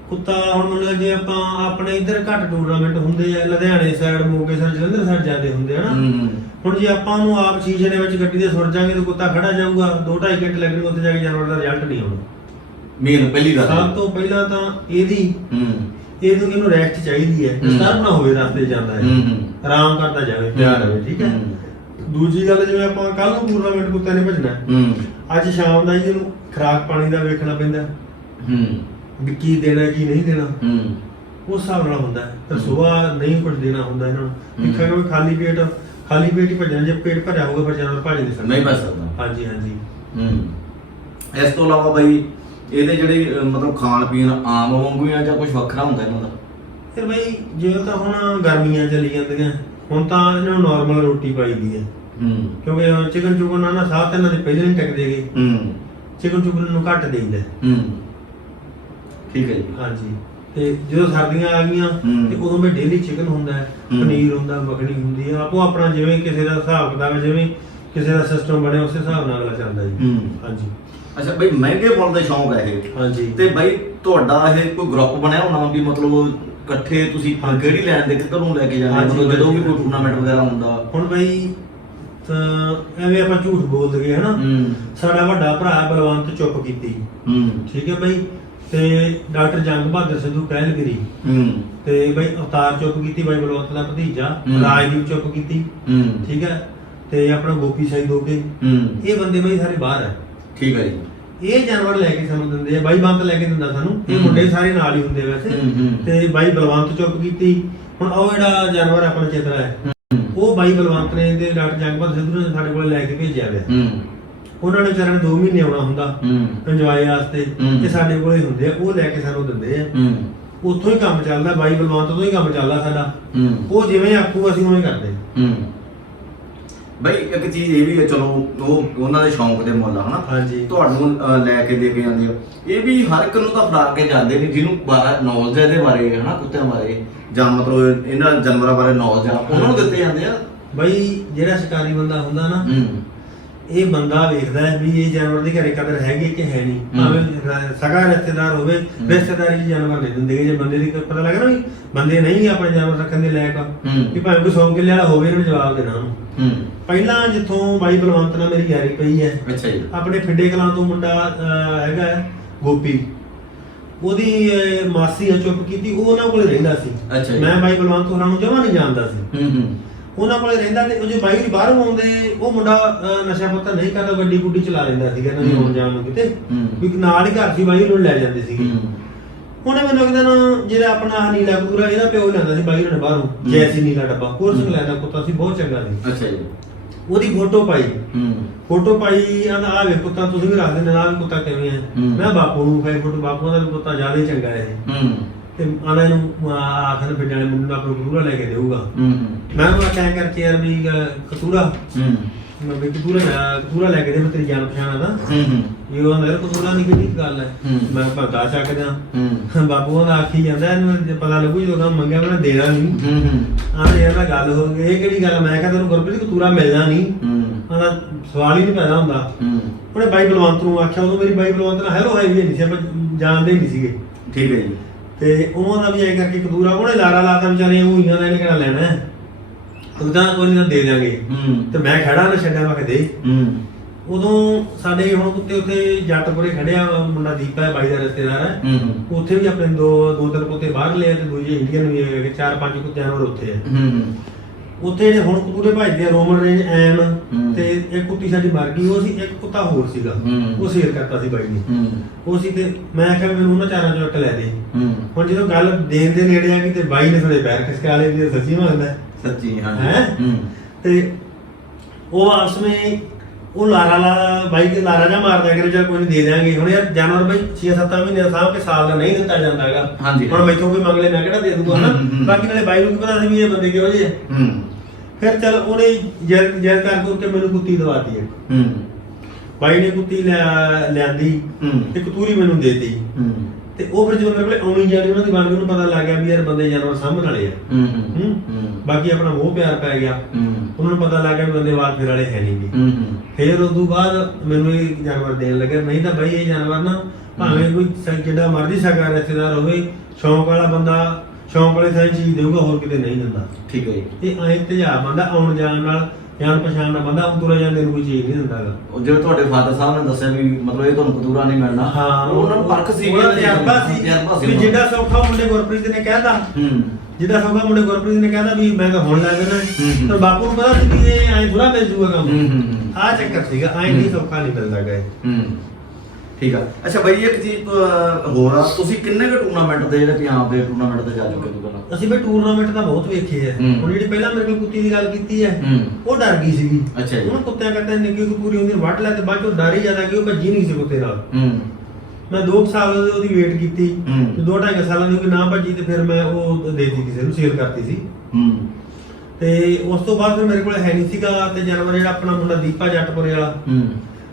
ਕੁੱਤਾ ਹੁਣ ਮੰਨ ਲਓ ਜੇ ਆਪਾਂ ਆਪਣੇ ਇੱਧਰ ਘੱਟ ਟੂਰਨਾਮੈਂਟ ਹੁੰਦੇ ਆ ਲੁਧਿਆਣੇ ਸਾਈਡ ਮੋਗੇ ਸਾਈਡ ਜਲੰਧਰ ਸਾਈਡ ਜਾਂਦੇ ਹੁੰਦੇ ਆ ਨਾ ਹੂੰ ਹੁਣ ਜੇ ਆਪਾਂ ਨੂੰ ਆਪ ਸ਼ੀਸ਼ੇ ਦੇ ਵਿੱਚ ਗੱਡੀ ਦੇ ਸੁਰ ਜਾਾਂਗੇ ਤਾਂ ਕੁੱਤਾ ਖੜਾ ਜਾਊਗਾ 2.5 ਘੰਟੇ ਲੱਗਣਗੇ ਉੱਥੇ ਜਾ ਕੇ ਜਾਨਵਰ ਦਾ ਰਿਜ਼ਲਟ ਨਹੀਂ ਆਉਣਾ। ਮੇਨ ਪਹਿਲੀ ਗੱਲ ਸਭ ਤੋਂ ਪਹਿਲਾਂ ਤਾਂ ਇਹਦੀ ਹੂੰ ਇਹਨੂੰ ਇਹਨੂੰ ਰੈਸਟ ਚਾਹੀਦੀ ਹੈ ਹੂੰ। ਡਿਸਟਰਬ ਨਾ ਹੋਵੇ ਰਸਤੇ 'ਚ ਜਾਂਦਾ ਹੈ ਹੂੰ, ਹੂੰ। ਆਰਾਮ ਕਰਦਾ ਜਾਵੇ ਪਿਆਰ ਰਵੇ ਠੀਕ ਹੈ ਹੂੰ। ਦੂਜੀ ਗੱਲ ਜਿਵੇਂ ਆਪਾਂ ਕੱਲ ਨੂੰ ਟੂਰਨਾਮੈਂਟ ਕੁੱਤੇ ਨੇ ਭਜਣਾ ਹੈ। ਹੂੰ ਅੱਜ ਸ਼ਾਮ ਦਾ ਹੀ ਇਹਨੂੰ ਖਰਾਕ ਪਾਣੀ ਦਾ ਵੇਖਣਾ ਪੈਂਦਾ ਹੂੰ ਵੀ ਕੀ ਦੇਣਾ ਕੀ ਨਹੀਂ ਦੇਣਾ ਹੂੰ ਉਸ ਹਿਸਾਬ ਨਾਲ ਹੁੰਦਾ ਹੈ। ਹਮ। ਸਵੇਰ ਨਹੀਂ ਕੁਝ ਦੇਣਾ ਹੁੰਦਾ ਇਹਨਾਂ ਨੂੰ ਹਮ। ਦੇਖਾਂਗੇ ਵੀ ਖਾਲੀ ਪੇਟ ਖਾਲੀ ਪੇਟ ਹੀ ਭੱਜਣਾ ਜੇ ਪੇਟ ਭਰਿਆ ਹੋਊਗਾ ਫਿਰ ਜਾਨਵਰ ਭੱਜ ਨਹੀਂ ਸਕਦਾ ਨਹੀਂ ਭੱਜ ਸਕਦਾ। ਹਾਂਜੀ ਹਾਂਜੀ ਹੂੰ ਇਸ ਤੋਂ ਇਲਾਵਾ ਬਾਈ ਇਹਦੇ ਜਿਹੜੇ ਅਹ, ਮਤਲਬ ਖਾਣ ਪੀਣ ਆਮ ਵਾਂਗੂ ਹੀ ਆ ਜਾਂ ਕੁਝ ਵੱਖਰਾ ਹੁੰਦਾ ਇਹਨਾਂ ਦਾ? ਫਿਰ ਬਈ ਜਿਵੇਂ ਤਾਂ ਹੁਣ ਗਰਮੀਆਂ ਚੱਲੀ ਜਾਂਦੀਆਂ ਹੁਣ ਤਾਂ ਇਹਨਾਂ ਨੂੰ ਨਾਰਮਲ ਰੋਟੀ ਪਾਈਦੀ ਹੈ ਹੂੰ। ਕਿਉਂਕਿ ਚਿਕਨ ਚੁਕਨ ਨਾਲ ਨਾ ਸਾਹ ਤਾਂ ਇਹਨਾਂ ਦੇ ਪਹਿਲਾਂ ਹੀ ਟਿਕਦੇਗੇ ਹੂੰ। ਚਿਕਨ ਚੁਕਨ ਨੂੰ ਘੱਟ ਦੇਈਦਾ। ਹੂੰ। ਠੀਕ ਹੈ ਜੀ। ਹਾਂਜੀ। ਤੇ ਜਦੋਂ ਸਰਦੀਆਂ ਆ ਗਈਆਂ ਹੂੰ। ਤੇ ਉਦੋਂ ਵੀ ਡੇਲੀ ਚਿਕਨ ਹੁੰਦਾ ਹੈ। ਹੂੰ। ਪਨੀਰ ਹੁੰਦਾ ਮੱਖਣੀ ਹੁੰਦੀ ਹੈ ਆਪੋ ਆਪਣਾ ਜਿਵੇਂ ਕਿਸੇ ਦਾ ਹਿਸਾਬ ਕਿਤਾਬ ਹੈ, ਜਿਵੇਂ ਕਿਸੇ ਦਾ ਸਿਸਟਮ ਬਣਿਆ ਉਸੇ ਹਿਸਾਬ ਨਾਲ ਅਗਲਾ ਚੱਲਦਾ ਜੀ। ਹੂੰ। ਹਾਂਜੀ। ਅੱਛਾ ਬਈ ਮਹਿੰਗੇ ਪਾਉਣ ਦਾ ਸ਼ੌਂਕ ਹੈ ਇਹ। ਹਾਂਜੀ। ਤੇ ਬਾਈ ਤੁਹਾਡਾ ਇਹ ਕੋਈ ਗਰੁੱਪ ਬਣਿਆ ਹੋਣਾ ਵੀ ਮਤਲਬ ਇਕੱਠੇ ਤੁਸੀਂ। ਕਿਹੜੀ ਲੈਣ ਦੇ ਕਿੱਧਰ ਨੂੰ ਲੈ ਕੇ ਜਾਂਦੇ ਹਾਂਜੀ, ਮਤਲਬ ਜਦੋਂ ਵੀ ਕੋਈ। ਟੂਰਨਾਮੈਂਟ ਵਗੈਰਾ ਹੁੰਦਾ। ਹੁਣ ਬਈ ਤਾਂ ਐਵੇਂ ਆਪਾਂ ਝੂਠ ਬੋਲ ਦਗੇ ਹਨਾ? ਹੂੰ। ਸਾਡਾ ਵੱਡਾ ਭਰਾ ਬਲਵੰਤ ਚੁੱਪ ਕੀਤੀ। ਹੂੰ। ਠੀਕ ਹੈ ਬਈ? ਤੇ ਡਾਕਟਰ ਜੰਗ ਬਹਾਦਰ ਸਿੱਧੂ ਕਹਿਲਗਰੀ ਹੂੰ। ਤੇ ਬਈ ਅਵਤਾਰ ਚੁੱਪ ਕੀਤੀ ਬਾਈ ਬਲਵੰਤ ਦਾ ਭਤੀਜਾ। ਹੂੰ। ਰਾਜਦੀਪ ਚੁੱਪ ਕੀਤੀ। ਹੂੰ। ਠੀਕ ਹੈ? ਤੇ ਆਪਣਾ ਗੋਪੀ ਸਾਈ ਦੋਗੇ ਹੂੰ। ਇਹ ਬੰਦੇ ਬਈ ਸਾਰੇ ਬਾਹਰ ਹੈ ਠੀਕ ਹੈ ਜੀ। ਇਹ ਜਾਨਵਰ ਲੈ ਕੇ ਸਾਨੂੰ ਦਿੰਦੇ ਆ ਬਾਈ ਬੰਤ ਲੈ ਕੇ ਦਿੰਦਾ ਸਾਨੂੰ। ਇਹ ਹੂੰ। ਮੁੰਡੇ ਸਾਰੇ ਨਾਲ ਹੀ ਹੁੰਦੇ ਵੈਸੇ। ਹੂੰ, ਹੂੰ। ਤੇ ਬਾਈ ਬਲਵੰਤ ਚੁੱਪ ਕੀਤੀ। ਹੁਣ ਉਹ ਜਿਹੜਾ ਜਾਨਵਰ ਆਪਣਾ ਚਿਤਰਾ ਹੈ ਹੂੰ। ਉਹ ਬਾਈ ਬਲਵੰਤ ਨੇ ਤੇ ਡਾਕਟਰ ਜੰਗਪਾਲ ਸਿੱਧੂ ਨੇ ਸਾਡੇ ਕੋਲ ਲੈ ਕੇ ਭੇਜਿਆ ਹੋਇਆ। ਹੂੰ। ਉਹਨਾਂ ਨੇ ਵਿਚਾਰਿਆਂ ਨੇ 2 ਮਹੀਨੇ ਆਉਣਾ ਹੁੰਦਾ ਹੂੰ। ਇੰਜੋਏ ਵਾਸਤੇ। ਹੂੰ। ਤੇ ਸਾਡੇ ਕੋਲ ਹੁੰਦੇ ਆ ਉਹ ਲੈ ਕੇ ਸਾਨੂੰ ਦਿੰਦੇ ਆ। ਹੂੰ। ਉੱਥੋਂ ਹੀ ਕੰਮ ਚੱਲਦਾ ਬਾਈ ਬਲਵੰਤ ਤੋਂ ਹੀ ਕੰਮ ਚੱਲਦਾ ਸਾਡਾ। ਹੂੰ। ਉਹ ਜਿਵੇਂ ਆਖੂ ਅਸੀਂ ਉਵੇਂ ਕਰਦੇ। ਹੂੰ। ਬਈ ਇੱਕ ਚੀਜ਼ ਇਹ ਵੀ ਹੈ ਚਲੋ ਉਹ ਉਹਨਾਂ ਦੇ ਸ਼ੌਂਕ ਦੇ ਮੁੱਲ ਆ ਹਨਾ? ਹਾਂਜੀ। ਤੁਹਾਨੂੰ ਅਹ, ਲੈ ਕੇ ਦੇ ਕੇ ਜਾਂਦੇ ਆ ਇਹ ਵੀ ਹਰ ਇੱਕ ਨੂੰ ਤਾਂ ਫੜਾ ਕੇ ਜਾਂਦੇ ਨਹੀਂ ਜਿਹਨੂੰ ਬਾਰਾ ਨੌਲੇਜ ਹੈ ਇਹਦੇ ਬਾਰੇ ਹਨਾ ਕੁੱਤਿਆਂ ਬਾਰੇ ਜਾਂ ਮਤਲਬ ਇਹਨਾਂ ਜਾਨਵਰਾਂ ਬਾਰੇ ਨੌਲੇਜ ਆ ਉਹਨਾਂ ਨੂੰ ਦਿੱਤੇ ਜਾਂਦੇ ਆ। ਬਾਈ ਜਿਹੜਾ ਸ਼ਿਕਾਰੀ ਬੰਦਾ ਹੁੰਦਾ ਨਾ ਹੂੰ। ਇਹ ਬੰਦਾ ਵੇਖਦਾ ਹੈ ਵੀ ਇਹ ਜਾਨਵਰ ਦੀ ਘਰੇ ਕਦਰ ਹੈਗੀ ਕਿ ਹੈ ਨਹੀਂ। ਭਾਵੇਂ ਸਗਾ ਰਿਸ਼ਤੇਦਾਰ ਹੋਵੇ। ਰਿਸ਼ਤੇਦਾਰੀ ਜਾਨਵਰ ਨਹੀਂ ਦਿੰਦੇ। ਜੇ ਬੰਦੇ ਦੀ ਪਤਾ ਲੱਗਾ ਵੀ ਬੰਦੇ ਨਹੀਂ ਆਪਣੇ ਜਾਨਵਰ ਰੱਖਣ ਦੇ ਲਾਇਕ। ਵੀ ਭਾਵੇਂ ਕੋਈ 100 ਕਿੱਲੇ ਵਾਲਾ ਹੋਵੇ ਇਹਨੂੰ ਜਵਾਬ ਦੇਣਾ ਪਹਿਲਾਂ ਜਿੱਥੋਂ ਬਾਈ ਬਲਵੰਤ ਨਾਲ ਮੇਰੀ ਯਾਰੀ ਪਈ ਹੈ ਅੱਛਾ ਜੀ ਆਪਣੇ ਫਿੱਡੇ ਕਲਾਂ ਤੋਂ ਮੁੰਡਾ ਹੈਗਾ ਗੋਪੀ ਉਹਦੀ ਮਾਸੀ ਆ ਚੁੱਪ ਕੀਤੀ ਉਹ ਉਹਨਾਂ ਕੋਲੇ ਰਹਿੰਦਾ ਸੀ। ਮੈਂ ਬਾਈ ਬਲਵੰਤ ਹੋਰਾਂ ਨੂੰ ਜਮਾ ਨਹੀਂ ਜਾਣਦਾ ਸੀ ਹੂੰ ਹੂੰ ਉਹਨਾਂ ਕੋਲੇ ਰਹਿੰਦਾ ਤੇ ਉਹ ਜੇ ਬਾਈ ਵੀ ਬਾਹਰੋਂ ਆਉਂਦੇ ਉਹ ਮੁੰਡਾ ਅਹ, ਨਸ਼ਾ ਪੱਤਾ ਨਹੀਂ ਕਰਦਾ ਗੱਡੀ ਗੁੱਡੀ ਚਲਾ ਲੈਂਦਾ ਸੀਗਾ ਦੀ ਹੂੰ। ਜਾਣ ਨੂੰ ਕਿਤੇ। ਹੂੰ। ਵੀ ਨਾਲ ਹੀ ਘਰ ਸੀ ਬਾਈ ਨੂੰ ਲੈ ਜਾਂਦੇ ਸੀਗੇ। ਉਹਨੇ ਮੈਨੂੰ ਇੱਕ ਦਿਨ ਜਿਹੜਾ ਆਪਣਾ ਆਹ ਨੀਲਾ ਕਬੂਰਾ ਇਹਦਾ ਪਿਓ ਲੈਂਦਾ ਸੀ ਬਾਈ ਨੇ ਬਾਹਰੋਂ ਹੂੰ। ਜੈਸੀ ਨੀਲਾ ਡੱਬਾ। ਕੋਰਸ ਹੂੰ। ਲੈਂਦਾ ਕੁੱਤਾ ਸੀ ਬਹੁਤ ਚੰਗਾ ਸੀ। ਅੱਛਾ ਜੀ। ਉਹਦੀ ਫੋਟੋ ਪਾਈ। ਹੂੰ। ਫੋਟੋ ਪਾਈ ਆਂਦਾ ਆ ਵੇ ਕੁੱਤਾ ਤੁਸੀਂ ਵੀ ਰੱਖ ਦਿੰਦੇ ਨਾਲ ਕੁੱਤਾ ਕਿਵੇਂ ਹੈ ਹੂੰ। ਮੈਂ ਬਾਪੂ ਨੂੰ ਪਾਈ ਫੋਟੋ ਬਾਪੂ ਦਾ ਵੀ ਕੁੱਤਾ ਜ਼ਿਆਦਾ ਹੀ ਚੰਗਾ ਹੈ ਹੂੰ। ਤੇ ਆਂਦਾ ਇਹਨੂੰ ਆਖਰ ਪਿੰਡ ਵਾਲੇ ਮੁੰਡੇ ਨੂੰ ਆਪਣਾ ਕਤੂਰਾ ਲੈ ਕੇ ਦੇਊਗਾ। ਹੂੰ। ਮੈਂ ਉਹਨੂੰ ਕਹਿ ਕਰਕੇ ਯਾਰ ਵੀ ਕਤੂਰਾ ਹੂੰ। ਮੈਂ ਵੀ ਕਤੂਰਾ ਲੈ ਕਤੂਰਾ ਲੈ ਕੇ ਦੇ ਮੈਂ ਤੇਰੀ ਜਾਣ ਪਛਾਣ ਹੂੰ ਹੂੰ। ਇਹ ਉਹ ਮੇਰੇ ਕਤੂਰਾ ਨਹੀਂ ਕਿਹੜੀ ਗੱਲ ਹੈ ਹੂੰ। ਮੈਂ ਭੰਤਾ ਚੱਕਦਾ ਹੂੰ। ਬਾਪੂ ਉਹਦਾ ਆਖੀ ਜਾਂਦਾ ਇਹਨੂੰ ਪਤਾ ਲੱਗੂ ਜਦੋਂ ਕੰਮ ਮੰਗਿਆ ਮੈਂ ਦੇਣਾ ਨਹੀਂ। ਹੂੰ ਹੂੰ। ਆਹ ਯਾਰ ਗੱਲ ਹੋ ਗਈ ਇਹ ਕਿਹੜੀ ਗੱਲ ਮੈਂ ਕਿਹਾ ਤੈਨੂੰ ਗੁਰਪ੍ਰੀਤ ਕਤੂਰਾ ਮਿਲਣਾ ਨਹੀਂ। ਹੂੰ। ਆਂਦਾ ਸਵਾਲ ਹੀ ਨਹੀਂ ਪੈਦਾ ਹੁੰਦਾ। ਹੂੰ। ਉਹਨੇ ਬਾਈ ਬਲਵੰਤ ਨੂੰ ਆਖਿਆ ਉਦੋਂ ਮੇਰੀ ਬਾਈ ਬਲਵੰਤ ਨਾਲ ਹੈਲੋ ਹਾਈ ਵੀ ਨਹੀਂ ਸੀ ਆਪਾਂ ਜਾਣਦੇ ਨਹੀਂ ਸੀਗੇ। ਠੀਕ ਹੈ ਜੀ। ਤੇ ਉਹਨਾਂ ਦਾ ਵੀ ਐ ਕਰਕੇ ਕਦੂਰਾ ਉਹਨੇ ਲਾਰਾ ਲਾਤਾ ਵਿਚਾਰੇ ਉਹ ਹੀਆਂ ਦਾ ਇਹਨੇ ਕਿਹੜਾ ਲੈਣਾ? ਹੈ ਉਹਦਾ ਕੋਈ ਨਹੀਂ ਤਾਂ ਦੇ ਦਿਆਂਗੇ। ਹੂੰ। ਤੇ ਮੈਂ ਖੜਾ ਨਾ ਛੱਡਿਆ ਮੈਂ ਕਿਹਾ ਦੇ। ਹੂੰ। ਉਦੋਂ ਸਾਡੇ ਹੁਣ ਕੁੱਤੇ ਉੱਤੇ ਜੱਟਪੁਰੇ ਖੜਿਆ ਮੁੰਡਾ ਦੀਪਾ ਹੈ ਬਾਈ ਦਾ ਰਿਸ਼ਤੇਦਾਰ ਹੈ। ਹੂੰ। ਉੱਥੇ ਵੀ ਆਪਣੇ ਦੋ ਦੋ ਤਿੰਨ ਕੁੱਤੇ ਬਾਹਰ ਲਏ ਆ ਤੇ ਦੂਜੇ ਇੰਡੀਅਨ ਵੀ ਹੈਗੇ ਚਾਰ ਪੰਜ ਕੁੱਤੇ ਹੋਰ ਉੱਥੇ ਹੂੰ। ਉੱਥੇ ਜਿਹੜੇ ਹੁਣ ਕਤੂਰੇ ਭਜਦੇ ਆ ਰੋਮਨ ਰੇਂਜ ਹੂੰ। ਤੇ ਇੱਕ ਕੁੱਤੀ ਸਾਡੀ ਮਰ ਗਈ ਉਹ ਸੀ ਇੱਕ ਕੁੱਤਾ ਹੋਰ ਸੀਗਾ। ਉਹ ਸੇਲ ਕਰਤਾ ਸੀ ਬਾਈ ਨੇ। ਉਹ ਸੀ ਤੇ ਮੈਂ ਕਿਹਾ ਵੀ ਮੈਨੂੰ ਉਹਨਾਂ ਚਾਰਾਂ ਚੋਂ ਇੱਕ ਲੈ ਦੇ। ਹੁਣ ਜਦੋਂ ਗੱਲ ਦੇਣ ਦੇ ਨੇੜੇ ਆ ਗਈ ਤੇ ਬਾਈ ਨੇ ਥੋੜੇ ਪੈਰ ਖਿਸਕਾ ਲਏ ਵੀ ਇਹ ਸੱਚੀ ਮੰਗਦਾ। ਸੱਚੀ ਹਾਂ ਹੈਂ? ਹੂੰ। ਤੇ ਉਹ ਆਪਸ ਵਿੱਚ ਉਹ ਲਾਰਾ ਲਾ ਬਾਈ ਕੇ ਲਾਰਾ ਜਾ ਮਾਰਦਾ ਕਰੇ ਚਲ ਕੋਈ ਨਹੀਂ ਦੇ ਦਿਆਂਗੇ। ਹੁਣ ਯਾਰ ਜਾਨਵਰ ਬਾਈ 6-7 ਮਹੀਨੇ ਦਾ ਸਾਂਭ ਕੇ ਸਾਲ ਦਾ ਨਹੀਂ ਦਿੱਤਾ ਜਾਂਦਾ ਹੈਗਾ। ਹਾਂਜੀ। ਹੁਣ ਮੈਥੋਂ ਕੋਈ ਮੰਗ ਲੈ ਮੈਂ ਕਿਹੜਾ ਦੇ ਦੂੰਗਾ ਹਨਾ? ਹੂੰ, ਹੂੰ। ਬਾਕੀ ਨਾਲੇ ਬਾਈ ਨੂੰ ਕੀ ਪਤਾ ਸੀ ਵੀ ਇਹ ਬੰਦੇ ਕਿਹੋ ਜਿਹੇ ਆ। ਹੂੰ। ਫਿਰ ਚਲ ਉਹਨੇ ਜੈਲ ਜੈਲ ਕਰ ਕਰਕੇ ਮੈਨੂੰ ਕੁੱਤੀ ਦਵਾਤੀ ਹੈ ਹੂੰ। ਬਾਈ ਨੇ ਕੁੱਤੀ ਲਿਆ- ਲਿਆਂਦੀ। ਹੂੰ। ਤੇ ਕਤੂਰੀ ਮੈਨੂੰ ਦੇਤੀ। ਹੂੰ। ਤੇ ਉਹ ਫਿਰ ਜਦੋਂ ਮੇਰੇ ਕੋਲੇ ਆਉਣੀ ਜਾਣੀ ਉਹਨਾਂ ਦੀ ਬਣ ਗਈ ਉਹਨੂੰ ਪਤਾ ਲੱਗ ਗਿਆ ਵੀ ਯਾਰ ਬੰਦੇ ਜਾਨਵਰ ਸਾਂਭਣ ਵਾਲੇ ਆ। ਹੂੰ ਹੂੰ ਹੂੰ? ਬਾਕੀ ਆਪਣਾ ਮੋਹ ਪਿਆਰ ਪੈ ਗਿਆ। ਹੂੰ। ਉਹਨਾਂ ਨੂੰ ਪਤਾ ਲੱਗ ਗਿਆ ਵੀ ਬੰਦੇ ਵਾਲ ਫਿਰ ਵਾਲੇ ਹੈ ਨਹੀਂ ਵੀ ਹੂੰ ਹੂੰ। ਫਿਰ ਉਸ ਤੋਂ ਬਾਅਦ ਮੈਨੂੰ ਇਹ ਜਾਨਵਰ ਦੇਣ ਲੱਗਾ ਨਹੀਂ ਤਾਂ ਬਈ ਇਹ ਜਾਨਵਰ ਨਾ ਭਾਵੇਂ ਕੋਈ ਸ- ਜਿੱਡਾ ਮਰਜ਼ੀ ਸਕਾ ਰਿਸ਼ਤੇਦਾਰ ਹੋਵੇ ਸ਼ੌਂਕ ਵਾਲਾ ਬੰਦਾ ਸ਼ੌਂਕ ਵਾਲੇ ਸਾਰੀ ਚੀਜ਼ ਦੇਊਗਾ ਹੋਰ ਕਿਤੇ ਨਹੀਂ ਦਿੰਦਾ। ਠੀਕ ਹੈ ਜੀ। ਇਹ ਐ ਤੇਜਾ ਬੰਦਾ ਆਉਣ ਜਾਣ ਨਾਲ ਜਾਣ ਪਛਾਣ ਨਾਲ ਬੰਦਾ ਤੁਰੇ ਜਾਂਦੇ ਨੂੰ ਕੋਈ ਚੀਜ਼ ਨਹੀਂ ਦਿੰਦਾਗਾ ਉਹ ਜਿਵੇਂ ਤੁਹਾਡੇ ਫਾਦਰ ਸਾਹਿਬ ਨੇ ਦੱਸਿਆ ਵੀ ਮਤਲਬ ਇਹ ਤੁਹਾਨੂੰ ਕਤੂਰਾ ਨਹੀਂ ਮਿਲਣਾ। ਹਾਂ ਉਹਨਾਂ ਨੂੰ ਪਰਖ ਸੀ ਉਹਨਾਂ ਦਾ ਤਜਰਬਾ ਸੀ ਤਜਰਬਾ ਸੀ ਵੀ ਉਹਨਾਂ ਜਿੱਡਾ ਸੌਖਾ ਮੁੰਡੇ ਗੁਰਪ੍ਰੀਤ ਨੇ ਕਹਿਤਾ। ਹੂੰ। ਜਿੱਦਾਂ ਸੌਖਾ ਮੁੰਡੇ ਗੁਰਪ੍ਰੀਤ ਨੇ ਕਹਿੰਦਾ ਵੀ ਮੈਂ ਤਾਂ ਹੁਣ ਲੈ ਦੇਣਾ ਹੂੰ। ਪਰ ਬਾਪੂ ਨੂੰ ਪਤਾ ਸੀ ਵੀ ਇਹ ਐਂ ਥੋੜਾ ਮਿਲ ਜੂਗਾ ਕੰਮ। ਹੂੰ, ਹੂੰ, ਹੂੰ। ਆ ਚੱਕਰ ਸੀਗਾ ਐਂ ਨਹੀਂ ਸੌਖਾ ਨਹੀਂ ਮਿਲਦਾ ਗਾ ਇਹ। ਹੂੰ। ਠੀਕ ਆ। ਅੱਛਾ ਬਾਈ ਇੱਕ ਚੀਜ਼ ਹੋਰ ਆ। ਤੁਸੀਂ ਕਿੰਨੇ ਕੁ ਟੂਰਨਾਮੈਂਟ ਦੇ ਜਿਹੜੇ ਪੰਜਾਬ ਦੇ ਟੂਰਨਾਮੈਂਟ ਤੇ ਜਾ ਚੁੱਕੇ ਹੋ ਪਹਿਲਾਂ? ਅਸੀਂ ਬਈ ਟੂਰਨਾਮੈਂਟ ਤਾਂ ਬਹੁਤ ਵੇਖੇ ਆ। ਹੂੰ। ਹੁਣ ਜਿਹੜੀ ਪਹਿਲਾਂ ਮੇਰੇ ਕੋਲ ਕੁੱਤੀ ਦੀ ਗੱਲ ਕੀਤੀ ਹੈ ਹੂੰ। ਉਹ ਡਰ ਗਈ ਸੀਗੀ। ਅੱਛਾ ਜੀ। ਉਹਨੂੰ ਕੁੱਤਿਆਂ ਕੱਟਣ ਨਿੱਕੀ ਕੁ ਪੂਰੀ ਹੁੰਦੀ ਵੱਢ ਲੈ ਤੇ ਬਾਅਦ ਚੋਂ ਡਰ ਹੀ ਜ਼ਿਆਦਾ ਕਿ ਉਹ ਭੱਜੀ ਨਹੀਂ ਸੀ ਕੁੱਤੇ ਨਾਲ। ਹੂੰ। ਮੈਂ 2 ਸਾਲ ਉਹਦੀ- ਉਹਦੀ ਵੇਟ ਕੀਤੀ ਹੂੰ। ਤੇ ਦੋ ਢਾਈ ਕੁ ਸਾਲਾਂ ਦੀ ਉਹ ਨਾ ਭੱਜੀ ਤੇ ਫਿਰ ਮੈਂ ਉਹ ਦੇ ਦਿੱਤੀ ਕਿਸੇ ਨੂੰ ਸੇਲ ਕਰਤੀ ਸੀ। ਹੂੰ। ਤੇ ਉਸ ਤੋਂ ਬਾਅਦ ਫਿਰ ਮੇਰੇ ਕੋਲ ਹੈ ਨਹੀਂ ਸੀਗਾ ਤੇ ਜਾਨਵਰ ਜਿਹੜਾ ਆਪਣਾ ਮੁੰਡਾ ਦੀਪਾ ਜੱਟਪੁਰੇ ਵਾਲਾ ਹੂੰ।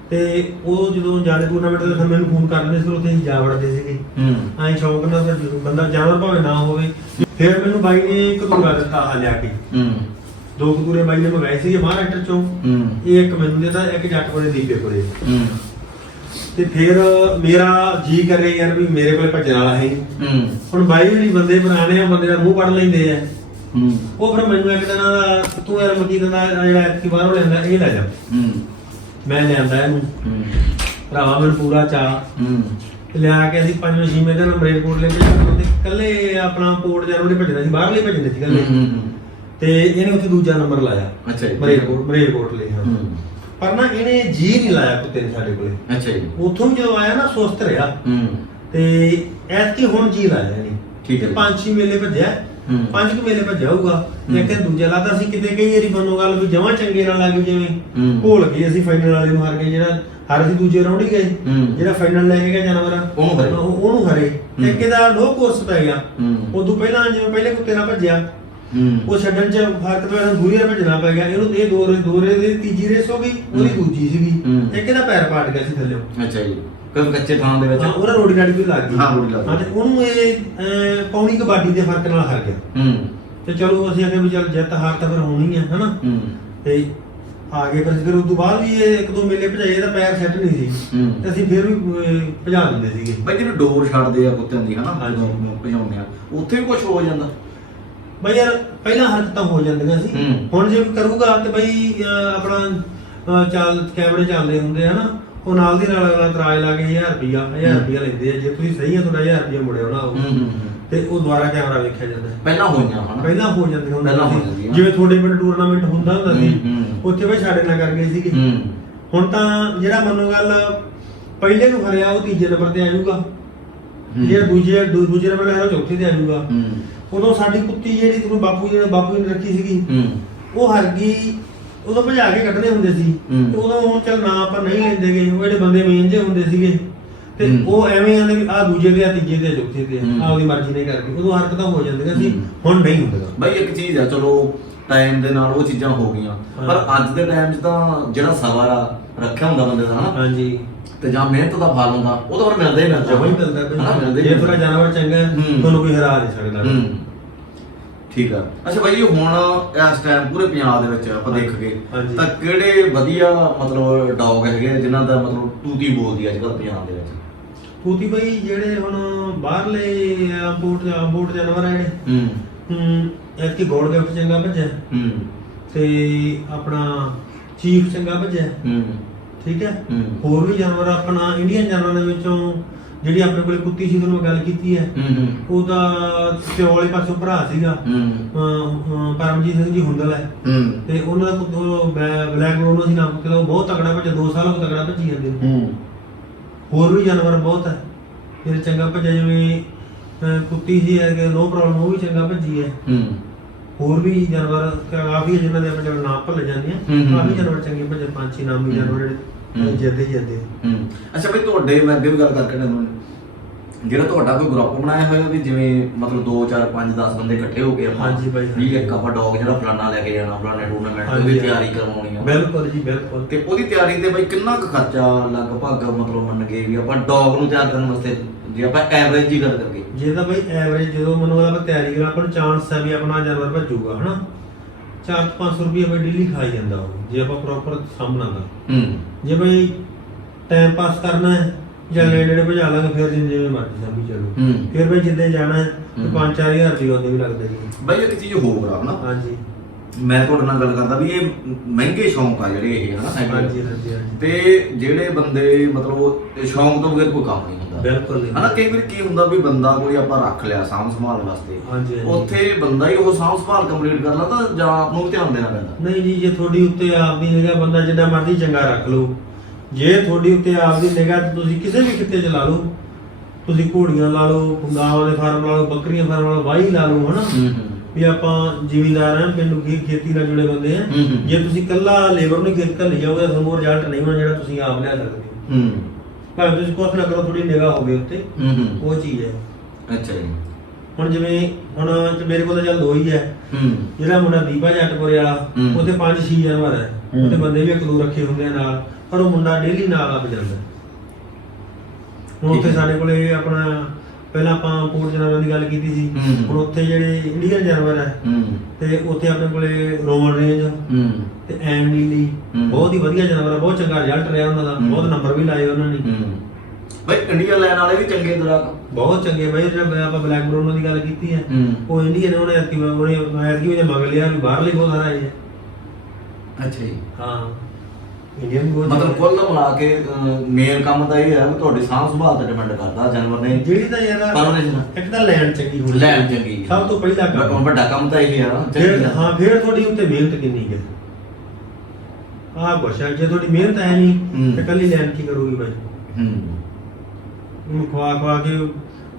ਤੇ ਉਹ ਜਦੋਂ ਜਾਂਦੇ ਟੂਰਨਾਮੈਂਟ ਤੇ ਫਿਰ ਮੈਨੂੰ ਫੋਨ ਕਰਦੇ ਸੀ ਉੱਥੇ ਹੀ ਜਾ ਵੜਦੇ ਸੀਗੇ। ਹੂੰ। ਐਂ ਸ਼ੌਂਕ ਨਾਲ ਫਿਰ ਜਦੋਂ ਬੰਦਾ ਜਾਨਵਰ ਭਾਵੇਂ ਨਾ ਹੋਵੇ ਫਿਰ ਮੈਨੂੰ ਬਾਈ ਨੇ ਕਤੂਰਾ ਦਿੱਤਾ ਆ ਲਿਆ ਕੇ। ਹੂੰ। ਦੋ ਕਤੂਰੇ ਬਾਈ ਨੇ ਮੰਗਾਏ ਸੀਗੇ ਮਹਾਰਾਸ਼ਟਰ ਚੋਂ। ਹੂੰ। ਇਹ ਇੱਕ ਮੈਨੂੰ ਦਿੱਤਾ ਇੱਕ ਜੱਟਪੁਰੇ ਦੀਪੇ ਕੋਲੇ। ਹੂੰ। ਤੇ ਫਿਰ ਮੇਰਾ ਜੀ ਕਰੇ ਯਾਰ ਵੀ ਮੇਰੇ ਕੋਲ ਭੱਜਣ ਵਾਲਾ ਹੈ ਨਹੀਂ। ਹੂੰ। ਹੁਣ ਬਾਈ ਜਿਹੜੀ ਬੰਦੇ ਪੁਰਾਣੇ ਆ ਬੰਦੇ ਦਾ ਮੂੰਹ ਪੜ ਲੈਂਦੇ ਆ। ਹੂੰ। ਉਹ ਫਿਰ ਮੈਨੂੰ ਇੱਕ ਦਿਨ ਤੂੰ ਯਾਰ ਮਕੀ ਦਾ ਜਿਹੜਾ ਐਤਕੀ ਬਾਹਰੋਂ ਲੈਂਦਾ ਇਹ ਲੈ ਜਾ। ਹੂੰ। ਮੈਂ ਲਿਆਂਦਾ ਇਹਨੂੰ। ਭਰਾਵਾ ਮੈਨੂੰ ਪੂਰਾ ਚਾਹ ਹੂੰ। ਲਿਆ ਕੇ ਅਸੀਂ ਪੰਜ ਮਸ਼ੀਨੇ ਦਾ ਨੰਬਰ ਕੋਡ ਲੈ ਕੇ ਜਾਂਦੇ ਕੱਲੇ ਆਪਣਾ ਪੋਰਟ ਜਾਂ ਉਹਨੇ ਭੱਜਣਾ ਸੀ ਬਾਹਰਲੇ ਭੱਜਣੇ ਸੀ ਕੱਲੇ ਤੇ ਇਹਨੇ ਉੱਥੇ ਦੂਜਾ ਨੰਬਰ ਲਾਇਆ। ਅੱਛਾ ਜੀ। ਮਰੇਕੋਟ ਮਰੇਕੋਟ ਲਈ ਹਾਂ। ਪਰ ਨਾ ਇਹਨੇ ਜੀ ਨਹੀਂ ਲਾਇਆ ਕੁੱਤੇ ਨੇ ਸਾਡੇ ਕੋਲੇ। ਅੱਛਾ ਜੀ। ਉੱਥੋਂ ਜਦੋਂ ਆਇਆ ਨਾ ਸੁਸਤ ਰਿਹਾ। ਹੂੰ। ਤੇ ਐਤਕੀ ਹੁਣ ਜੀ ਲਾਇਆ ਇਹਨੇ। ਠੀਕ ਹੈ। ਪੰਜ ਛੇ ਮੇਲੇ ਭੱਜਿਆ। ਹੂੰ। ਪੰਜ ਕੁ ਮੇਲੇ ਭੱਜਿਆ ਹੋਊਗਾ ਹੂੰ। ਇੱਕ ਦੂਜਾ ਲਾਤਾ ਸੀ ਕਿਤੇ ਕਈ ਵਾਰੀ ਬੰਨੋ ਗੱਲ ਵੀ ਜਮਾਂ ਚੰਗੇ ਨਾਲ ਲੱਗ ਜਿਵੇਂ ਹੂੰ। ਭੁੱਲ ਗਏ ਅਸੀਂ ਫਾਈਨਲ ਵਾਲੇ ਨੂੰ ਹਾਰ ਗਏ ਜਿਹੜਾ ਹਾਰ ਸੀ ਦੂਜੇ ਰਾਉਂਡ ਹੀ ਗਏ ਹੂੰ। ਜਿਹੜਾ ਫਾਈਨਲ ਲੈ ਕੇ ਗਿਆ ਜਾਨਵਰ ਉਹਨੂੰ ਹਰੇ। ਉਹ- ਉਹਨੂੰ ਹਰੇ ਹੂੰ। ਇਹਦਾ ਲੋ ਕੋਰਸ ਪੈ ਗਿਆ ਹੂੰ। ਉਦੋਂ ਪਹਿਲਾਂ ਜਿਵੇਂ ਪਹਿਲੇ ਕੁੱਤੇ ਨਾਲ ਭੱਜਿਆ ਹੂੰ ਉਹ ਛੱਡਣ ਚ ਫ਼ਰਕ ਤੋਂ ਇਹਨਾਂ ਦੂਰੀ ਨਾਲ ਭੱਜਣਾ ਪੈ ਗਿਆ ਇਹਨੂੰ ਇਹ ਦੋ ਰੇ- ਦੋ ਰੇ ਦੀ ਤੀਜੀ ਰੇਸ ਹੋ ਗਈ ਉਹਦੀ ਹੂੰ। ਦੂਜੀ ਸੀਗੀ ਹੂੰ। ਇੱਕ ਇਹਦਾ ਪੈਰ ਪਾਟ ਗਿਆ ਸੀ ਥੱਲੇ ਅੱਛਾ ਜੀ ਕੋਈ ਕੱਚੇ ਥਾਂ ਦੇ ਵਿੱਚ। ਹਾਂ, ਉਹਦਾ ਰੋੜੀ ਰਾੜੀ ਵੀ ਲੱਗ ਗਈ ਹਾਂ, ਰੋੜੀ ਲੱਗ ਗਈ। ਹਾਂ, ਤੇ ਉਹਨੂੰ ਇਹ ਅਹ, ਪੌਣੀ ਕਬੱਡੀ ਦੇ ਫ਼ਰਕ ਨਾਲ ਹਾਰ ਗਿਆ। ਹੂੰ। ਤੇ ਚਲੋ ਅਸੀਂ ਆਖਿਆ ਵੀ ਚੱਲ ਜਿੱਤ ਹਾਰ ਤਾਂ ਫਿਰ ਹੋਣੀ ਹੈ ਹਨਾ? ਹੂੰ। ਤੇ ਆ ਗਏ ਫਿਰ ਫਿਰ ਉਸ ਤੋਂ ਬਾਅਦ ਵੀ ਇਹ ਇੱਕ ਦੋ ਮੇਲੇ ਭਜਾਏ ਇਹਦਾ ਪੈਰ ਸੈੱਟ ਨਹੀਂ ਸੀ। ਹੂੰ। ਤੇ ਅਸੀਂ ਫਿਰ ਵੀ ਅਹ, ਭਜਾ ਦਿੰਦੇ ਸੀਗੇ। ਬਾਈ ਜਿਹੜੇ ਡੋਰ ਛੱਡਦੇ ਆ ਕੁੱਤਿਆਂ ਦੀ ਹਨਾ? ਹਾਂਜੀ। ਜਦੋਂ ਭਜਾਉਂਦੇ ਆ। ਉੱਥੇ ਵੀ ਕੁਝ ਹੋ ਜਾਂਦਾ। ਬਈ ਯਾਰ ਪਹਿਲਾਂ ਹਰਕਤਾਂ ਹੋ ਜਾਂਦੀਆਂ ਸੀ। ਹੂੰ। ਹੁਣ ਜੇ ਕਰੂਗਾ ਤੇ ਬਈ ਅਹ, ਆਪਣਾ ਅਹ, ਚੱਲ ਕੈਮਰੇ ਚੱਲਦੇ ਹੁੰਦੇ ਆ ਨਾ ਉਹ ਨਾਲ ਦੀ ਨਾਲ ਅਗਲਾ ਤਰਾਜ ਲਾ ਕੇ 1000 ਰੁਪਿਆ 1000 ਹੂੰ। ਰੁਪਿਆ ਲੈਂਦੇ ਆ ਜੇ ਤੁਸੀਂ ਸਹੀ ਆ ਤੁਹਾਡਾ 1000 ਰੁਪਿਆ ਮੁੜਿਆ ਨਾ ਹੂੰ ਹੂੰ ਹੂੰ। ਤੇ ਉਹ ਦੁਬਾਰਾ ਕੈਮਰਾ ਵੇਖਿਆ ਜਾਂਦਾ ਪਹਿਲਾਂ ਹੋਈਆਂ ਹਨਾ ਪਹਿਲਾਂ ਹੋ ਜਾਂਦੀਆਂ ਹੁੰਦੀਆਂ ਪਹਿਲਾਂ ਹੋ ਸੀ। ਜਾਂਦੀਆਂ। ਜਿਵੇਂ ਤੁਹਾਡੇ ਪਿੰਡ ਟੂਰਨਾਮੈਂਟ ਹੁੰਦਾ ਹੁੰਦਾ ਸੀ ਹੂੰ, ਹੂੰ। ਉੱਥੇ ਬਈ ਸਾਡੇ ਨਾਲ ਕਰ ਗਏ ਸੀਗੇ ਹੂੰ ਹੁਣ ਤਾਂ ਜਿਹੜਾ ਮੰਨੋ ਗੱਲ ਪਹਿਲੇ ਨੂੰ ਹਰਿਆ ਉਹ ਤੀਜੇ ਨੰਬਰ ਤੇ ਆ ਜਾਊਗਾ ਹੂੰ। ਜਿਹੜਾ ਦੂਜੇ ਦੂ- ਦੂਜੇ ਨੰਬਰ ਹਰਿਆ ਉਹ ਚੌਥੇ ਤੇ ਆ ਜਾਊਗਾ ਹੂੰ ਉਦੋਂ ਸਾਡੀ ਕੁੱਤੀ ਜਿਹੜੀ ਤੁਹਾਨੂੰ ਬਾਪੂ ਜੀ ਨੇ ਬਾਪੂ ਜੀ ਨੇ ਰੱਖੀ ਸੀਗੀ ਹੂੰ ਉਹ ਹਰ ਗਈ ਉਦੋਂ ਭਜਾ ਕੇ ਕੱਢਣੇ ਹੁੰਦੇ ਸੀ ਹੂੰ। ਤੇ ਉਦੋਂ ਹੁਣ ਚੱਲ ਨਾ ਆਪਾਂ ਨਹੀਂ ਲੈਂਦੇਗੇ ਉਹ ਜਿਹੜੇ ਬੰਦੇ ਮੇਨ ਜੇ ਹੁੰਦੇ ਸੀਗੇ ਤੇ ਹੂੰ। ਉਹ ਐਵੇਂ ਆਂਦੇ ਵੀ ਆ ਦੂਜੇ ਤੇ ਆ ਤੀਜੇ ਆ ਚੌਥੇ ਹੂੰ। ਆ ਆਪਦੀ ਮਰਜ਼ੀ ਨੇ ਕਰਕੇ ਉਦੋਂ ਹਰਕਤਾਂ ਹੋ ਜਾਂਦੀਆਂ ਸੀ ਹੂੰ। ਹੁਣ ਨਹੀਂ ਹੁੰਦੀਆਂ ਬਾਈ ਇੱਕ ਚੀਜ਼ ਆ ਚਲੋ ਟਾਈਮ ਦੇ ਨਾਲ ਉਹ ਚੀਜ਼ਾਂ ਹੋ ਗਈਆਂ ਪਰ ਹਾਂ। ਅੱਜ ਦੇ ਟਾਈਮ 'ਚ ਤਾਂ ਜਿਹੜਾ ਸਬਰ ਆ ਰੱਖਿਆ ਹੁੰਦਾ ਬੰਦੇ ਦਾ ਹਨਾ ਹਾਂਜੀ ਤੇ ਜਾਂ ਮਿਹਨਤ ਦਾ ਫਲ ਹੁੰਦਾ ਉਹ ਤਾਂ ਫਿਰ ਮਿਲਦਾ ਹੀ ਮਿਲਦਾ ਜਮਾ ਹੀ ਮਿਲਦਾ ਹਨਾ, ਮਿਲਦਾ ਹੀ ਜੇ ਮਿਲਦਾ। ਜਾਨਵਰ ਚੰਗਾ ਹੈ ਹੂੰ। ਤੁਹਾਨੂੰ ਕੋਈ ਹਰਾ ਨਹੀਂ ਸਕਦਾ ਹੂੰ ਠੀਕ ਆ। ਅੱਛਾ ਬਾਈ ਹੁਣ ਇਸ ਟਾਈਮ ਪੂਰੇ ਪੰਜਾਬ ਦੇ ਵਿੱਚ ਆਪਾਂ ਦੇਖ ਹਾਂਜੀ। ਤਾਂ ਕਿਹੜੇ ਵਧੀਆ ਮਤਲਬ ਡੌਗ ਹੈਗੇ ਆ ਜਿਨ੍ਹਾਂ ਦਾ ਮਤਲਬ ਤੂਤੀ ਬੋਲਦੀ ਅੱਜ ਕੱਲ੍ਹ ਪੰਜਾਬ ਦੇ ਵਿੱਚ? ਪੂਤੀ ਬਈ ਜਿਹੜੇ ਹੁਣ ਬਾਹਰਲੇ ਇੰਪੋਰਟ ਇੰਪੋਰਟ ਜਾਨਵਰ ਆ ਜਿਹੜੇ ਹੂੰ। ਹੂੰ ਐਤਕੀ ਗੋਲਡ ਗਿਫਟ ਚੰਗਾ ਭੱਜਿਆ। ਹੂੰ। ਤੇ ਆਪਣਾ ਚੀਫ ਚੰਗਾ ਭੱਜਿਆ। ਹੂੰ। ਠੀਕ ਹੈ? ਹੂੰ। ਹੋਰ ਵੀ ਜਾਨਵਰ ਆਪਣਾ ਇੰਡੀਅਨ ਜਾਨਵਰਾਂ ਦੇ ਵਿੱਚੋਂ ਜਿਹੜੀ ਆਪਣੇ ਕੋਲੇ ਕੁੱਤੀ ਸੀ ਤੁਹਾਨੂੰ ਮੈਂ ਗੱਲ ਕੀਤੀ ਹੈ। ਹੂੰ ਹੂੰ। ਉਹਦਾ ਵਾਲੇ ਪਾਸੋਂ ਭਰਾ ਸੀਗਾ। ਹੂੰ। ਅਹ, ਅਹ, ਪਰਮਜੀਤ ਸਿੰਘ ਜੀ ਹੁੰਦਲ ਹੈ। ਹੂੰ। ਤੇ ਉਹਨਾਂ ਦਾ ਕੁੱਤ- ਬਲੈਕ ਬਰੋਨੋ ਸੀ ਨਾਮ ਉਹ ਬਹੁਤ ਤਕੜਾ ਭੱਜਿਆ 2 ਸਾਲ ਉਹ ਤਕੜਾ ਭੱਜੀ ਜਾਂਦੇ ਨੇ। ਹੂੰ। ਹੋਰ ਵੀ ਜਾਨਵਰ ਬਹੁਤ ਹੈ। ਜਿਹੜੇ ਚੰਗਾ ਭੱਜਿਆ ਜਿਵੇਂ ਅਹ, ਕੁੱਤੀ ਸੀ ਹੈ ਨੋ ਪ੍ਰੋਬਲਮ ਉਹ ਵੀ ਚੰਗਾ ਭੱਜੀ ਹੈ। ਹੂੰ। ਹੋਰ ਵੀ ਜਾਨਵਰ ਕਾਫੀ ਹੈ ਜਿਨ੍ਹਾਂ ਦੇ ਆਪਾਂ ਜਦੋਂ ਨਾਮ ਭੁੱਲ ਜਾਂਦੇ ਆ ਹੂੰ, ਹੂੰ, ਕਾਫੀ ਹੂੰ। ਜਾਨਵਰ ਚੰਗੇ ਭੱਜੇ ਪੰਜ ਛੇ ਨਾਮੀ ਜਾਨਵਰ ਹੂੰ। ਜਿਹੜੇ। ਜਿੱਦੇ ਜਿੱਦੇ ਹੂੰ। ਅੱਛਾ ਬਈ ਤੁਹਾਡੇ ਮੈਂ ਅੱਗੇ ਵੀ ਗੱਲ ਕਰਕੇ ਤੁਹਾਨੂੰ। ਜਿਹੜਾ ਤੁਹਾਡਾ ਕੋਈ ਗਰੁੱਪ ਬਣਾਇਆ ਹੋਇਆ ਵੀ ਜਿਵੇਂ ਮਤਲਬ 2 4 5 10 ਬੰਦੇ ਇਕੱਠੇ ਹੋ ਕੇ ਆਪਾਂ ਹਾਂਜੀ ਬਾਈ, ਵੀ ਹਾਂਜੀ। ਇੱਕ ਆਪਾਂ ਡੌਗ ਜਿਹੜਾ ਫਲਾਨਾ ਲੈ ਕੇ ਜਾਣਾ ਫਲਾਣੇ ਟੂਰਨਾਮੈਂਟ ਹਾਂਜੀ, ਦੀ ਹਾਂਜੀ। ਤਿਆਰੀ ਕਰਵਾਉਣੀ ਆ। ਬਿਲਕੁਲ ਜੀ ਬਿਲਕੁਲ। ਤੇ ਉਹਦੀ ਤਿਆਰੀ ਤੇ ਬਈ ਕਿੰਨਾ ਕੁ ਖਰਚਾ ਲਗਭਗ ਮਤਲਬ ਮੰਨ ਗਏ ਵੀ ਆਪਾਂ ਡੌਗ ਨੂੰ ਤਿਆਰ ਕਰਨ ਵਾਸਤੇ ਜੇ ਆਪਾਂ ਐਵਰੇਜ ਹੀ ਗੱਲ ਕਰੀਏ। ਜੇ ਤਾਂ ਬਈ ਐਵਰੇਜ ਜਦੋਂ ਮੈਨੂੰ ਆਪਾਂ ਤਿਆਰੀ ਕਰਾਂ ਆਪਾਂ ਨੂੰ ਚਾਂਸ ਹੈ ਵੀ ਆਪਣਾ ਜਾਨਵਰ ਭੱਜੂਗਾ ਹਨਾ? 4-500 ਰੁਪਏ ਬਈ ਡੇਲੀ ਖਾਈ ਜਾਂਦਾ ਉਹ ਜੇ ਆਪਾਂ ਪ੍ਰੋਪਰ ਸਾਹਮਣਾ ਦਾ ਹੂੰ। ਜੇ ਬਈ ਟਾਈਮ ਪਾਸ ਕਰਨਾ ਹੈ ਜਾਂ ਨੇੜੇ ਨੇੜੇ ਭਜਾ ਲਾਂਗੇ ਫਿਰ ਜਿਵੇਂ ਮਰਜ਼ੀ ਸਾਂਭੀ ਚਲੋ। ਹੂੰ। ਫਿਰ ਬਈ ਜਿੱਦੇ ਜਾਣਾ ਹੈ ਹੂੰ। 5-4000 ਰੁਪਏ ਉਹਦੇ ਵੀ ਲੱਗਦੇ ਜੀ ਬਈ ਇੱਕ ਚੀਜ਼ ਹੋਰ ਆ ਹਨਾ ਹਾਂਜੀ। ਮੈਂ ਤੁਹਾਡੇ ਨਾਲ ਗੱਲ ਕਰਦਾ ਵੀ ਇਹ ਮਹਿੰਗੇ ਸ਼ੌਂਕ ਆ ਜਿਹੜੇ ਇਹ ਹਨਾ ਆ। ਹਾਂਜੀ ਹਾਂਜੀ ਹਾਂਜੀ। ਤੇ ਜਿਹੜੇ ਬੰਦੇ ਮਤਲਬ ਉਹ ਸ਼ੌਂਕ ਤੋਂ ਬਗੈਰ ਕੋਈ ਕੰਮ ਨਹੀਂ ਹੁੰਦਾ। ਬਿਲਕੁਲ ਨਹੀਂ। ਹਨਾ ਕਈ ਵਾਰ ਕੀ ਹੁੰਦਾ ਵੀ ਬੰਦਾ ਕੋਈ ਆਪਾਂ ਰੱਖ ਲਿਆ ਸਾਂਭ ਸੰਭਾਲ ਵਾਸਤੇ। ਉੱਥੇ ਬੰਦਾ ਹੀ ਉਹ ਸਾਂਭ ਸੰਭਾਲ ਕੰਪਲੀਟ ਕਰ ਲਾ ਤਾਂ ਜਾਂ ਆਪ ਨੂੰ ਧਿਆਨ ਦੇਣਾ ਪੈਂਦਾ। ਨਹੀਂ ਜੀ ਜੇ ਤੁਹਾਡੀ ਉੱਤੇ ਆਪਦੀ ਹੈਗਾ ਬੰਦਾ ਜਿੱਦਾਂ ਮਰਜ਼ੀ ਚੰਗਾ ਰੱਖ ਲਓ ਜੇ ਤੁਹਾਡੀ ਉੱਤੇ ਆਪਦੀ ਨਿਗਾਹ ਤੇ ਤੁਸੀਂ ਕਿਸੇ ਵੀ ਕਿਤੇ ਚਲਾ ਲਓ ਤੁਸੀਂ ਘੋੜੀਆਂ ਲਾ ਲਓ ਗਾਵਾਂ ਦੇ ਫਾਰਮ ਲਾ ਲਓ ਬੱਕਰੀਆਂ ਫਾਰਮ ਲਾ ਲਓ ਵਾਹੀ ਲਾ ਲਓ ਹਨਾ। ਵੀ ਆਪਾਂ ਜ਼ਿਮੀਂਦਾਰ ਹਾਂ ਪਿੰਡੂ ਖੇ- ਖੇਤੀ ਨਾਲ ਜੁੜੇ ਬੰਦੇ ਆ ਹੂੰ, ਹੂੰ। ਜੇ ਤੁਸੀਂ ਕੱਲਾ ਲੇਬਰ ਨੂੰ ਖੇਤ ਘੱਲੀ ਜਾਓਗੇ ਤਾਂ ਤੁਹਾਨੂੰ ਰਿਜ਼ਲਟ ਨਹੀਂ ਹੋਣਾ ਜਿਹੜਾ ਤੁਸੀਂ ਆਪ ਲਿਆ ਸਕਦੇ ਹੋ। ਹੂੰ। ਭਾਵੇਂ ਤੁਸੀਂ ਕੁਛ ਨਾ ਕਰੋ ਥੋੜੀ ਨਿਗਾਹ ਹੋਵੇ ਉੱਤੇ। ਹੂੰ ਹੂੰ। ਉਹ ਚੀਜ਼ ਹੈ। ਅੱਛਾ ਜੀ। ਹੁਣ ਜਿਵੇਂ ਹੁਣ ਚ- ਮੇਰੇ ਕੋਲ ਤਾਂ ਚੱਲ ਦੋ ਹੀ ਹੈ। ਹੂੰ। ਜਿਹੜਾ ਮੁੰਡਾ ਦੀਪਾ ਜੱਟਪੁਰੇ ਵਾਲਾ ਹੂੰ। ਪੰਜ ਛੇ ਜਾਨਵਰ ਹੈ। ਹੂੰ। ਬੰਦੇ ਵੀ ਇੱਕ ਦੋ ਰੱਖੇ ਹੁੰਦੇ ਆ ਨਾਲ ਪਰ ਉਹ ਮੁੰਡਾ ਡੇਲੀ ਨਾਲ ਲੱਗ ਜਾਂਦਾ। ਹੁਣ ਉੱਥੇ ਹੈ। ਸਾਡੇ ਕੋਲੇ ਆਪਣਾ ਪਹਿਲਾਂ ਆਪਾਂ ਕੋਟ ਜਾਨਵਰਾਂ ਦੀ ਗੱਲ ਕੀਤੀ ਸੀ। ਹੂੰ। ਹੁਣ ਉੱਥੇ ਜਿਹੜੇ ਇੰਡੀਅਨ ਜਾਨਵਰ ਹੈ ਹੂੰ। ਤੇ ਉੱਥੇ ਆਪਣੇ ਕੋਲੇ ਰੋਮਨ ਰੇਂਜ ਹੂੰ। ਤੇ ਐਮ ਨੀਲੀ ਹੂੰ। ਬਹੁਤ ਹੀ ਵਧੀਆ ਜਾਨਵਰ ਆ ਬਹੁਤ ਚੰਗਾ ਰਿਜ਼ਲਟ ਰਿਹਾ ਉਹਨਾਂ ਦਾ। ਹੂੰ। ਬਹੁਤ ਨੰਬਰ ਵੀ ਲਾਏ ਉਹਨਾਂ ਨੇ। ਹੂੰ। ਬਈ ਇੰਡੀਆ ਲੈਣ ਵਾਲੇ ਵੀ ਚੰਗੇ ਦਰਾਕ ਬਹੁਤ ਚੰਗੇ ਬਾਈ ਜਿਹੜਾ ਆਪਾਂ ਬਲੈਕ ਬਰੂਨੋ ਦੀ ਗੱਲ ਕੀਤੀ ਹੈ। ਹੂੰ। ਉਹ ਇੰਡੀਅਨ ਉਹਨੇ ਐਤਕੀ ਉਹਨੇ ਐਤਕੀ ਉਹਨੇ ਮੰਗ ਲਿਆ ਵੀ ਬਾਹਰਲੇ ਬਹੁਤ ਸਾਰਾ ਹੈ ਅੱਛਾ ਜੀ। ਹਾਂ। ਇੰਡੀਅਨ ਵੀ ਬਹੁਤ ਮਤਲਬ। ਕੁੱਲ ਮਿਲਾ ਕੇ ਮੇਨ ਕੰਮ ਤਾਂ ਇਹ ਹੈ ਤੁਹਾਡੀ ਸਾਂਭ ਸੁਭਾਅ ਤੇ ਡਿਪੈਂਡ ਕਰਦਾ ਜਾਨਵਰ ਨੇ ਜਿਹੜੀ ਤਾਂ ਯਾਰ ਪਰਵਰਿਸ਼ ਇੱਕ ਤਾਂ ਲੈਣ ਚੰਗੀ ਹੋਣੀ ਲੈਣ ਚੰਗੀ। ਸਭ ਤੋਂ ਪਹਿਲਾ ਕੰਮ। ਵੱਡਾ ਕੰਮ ਤਾਂ ਇਹ ਹੈ ਨਾ ਫਿਰ ਹਾਂ ਫਿਰ ਤੁਹਾਡੀ ਉੱਤੇ ਮਿਹਨਤ ਕਿੰਨੀ ਹੈ? ਕੁਛ ਹੈ ਜੇ ਤੁਹਾਡੀ ਮਿਹਨਤ ਹੈ ਨਹੀਂ। ਤੇ ਕੱਲੀ ਲੈਣ ਕੀ ਕਰੂਗੀ ਬਾਈ? ਹੂੰ। ਉਹਨੂੰ ਖਵਾ ਖਵਾ ਕੇ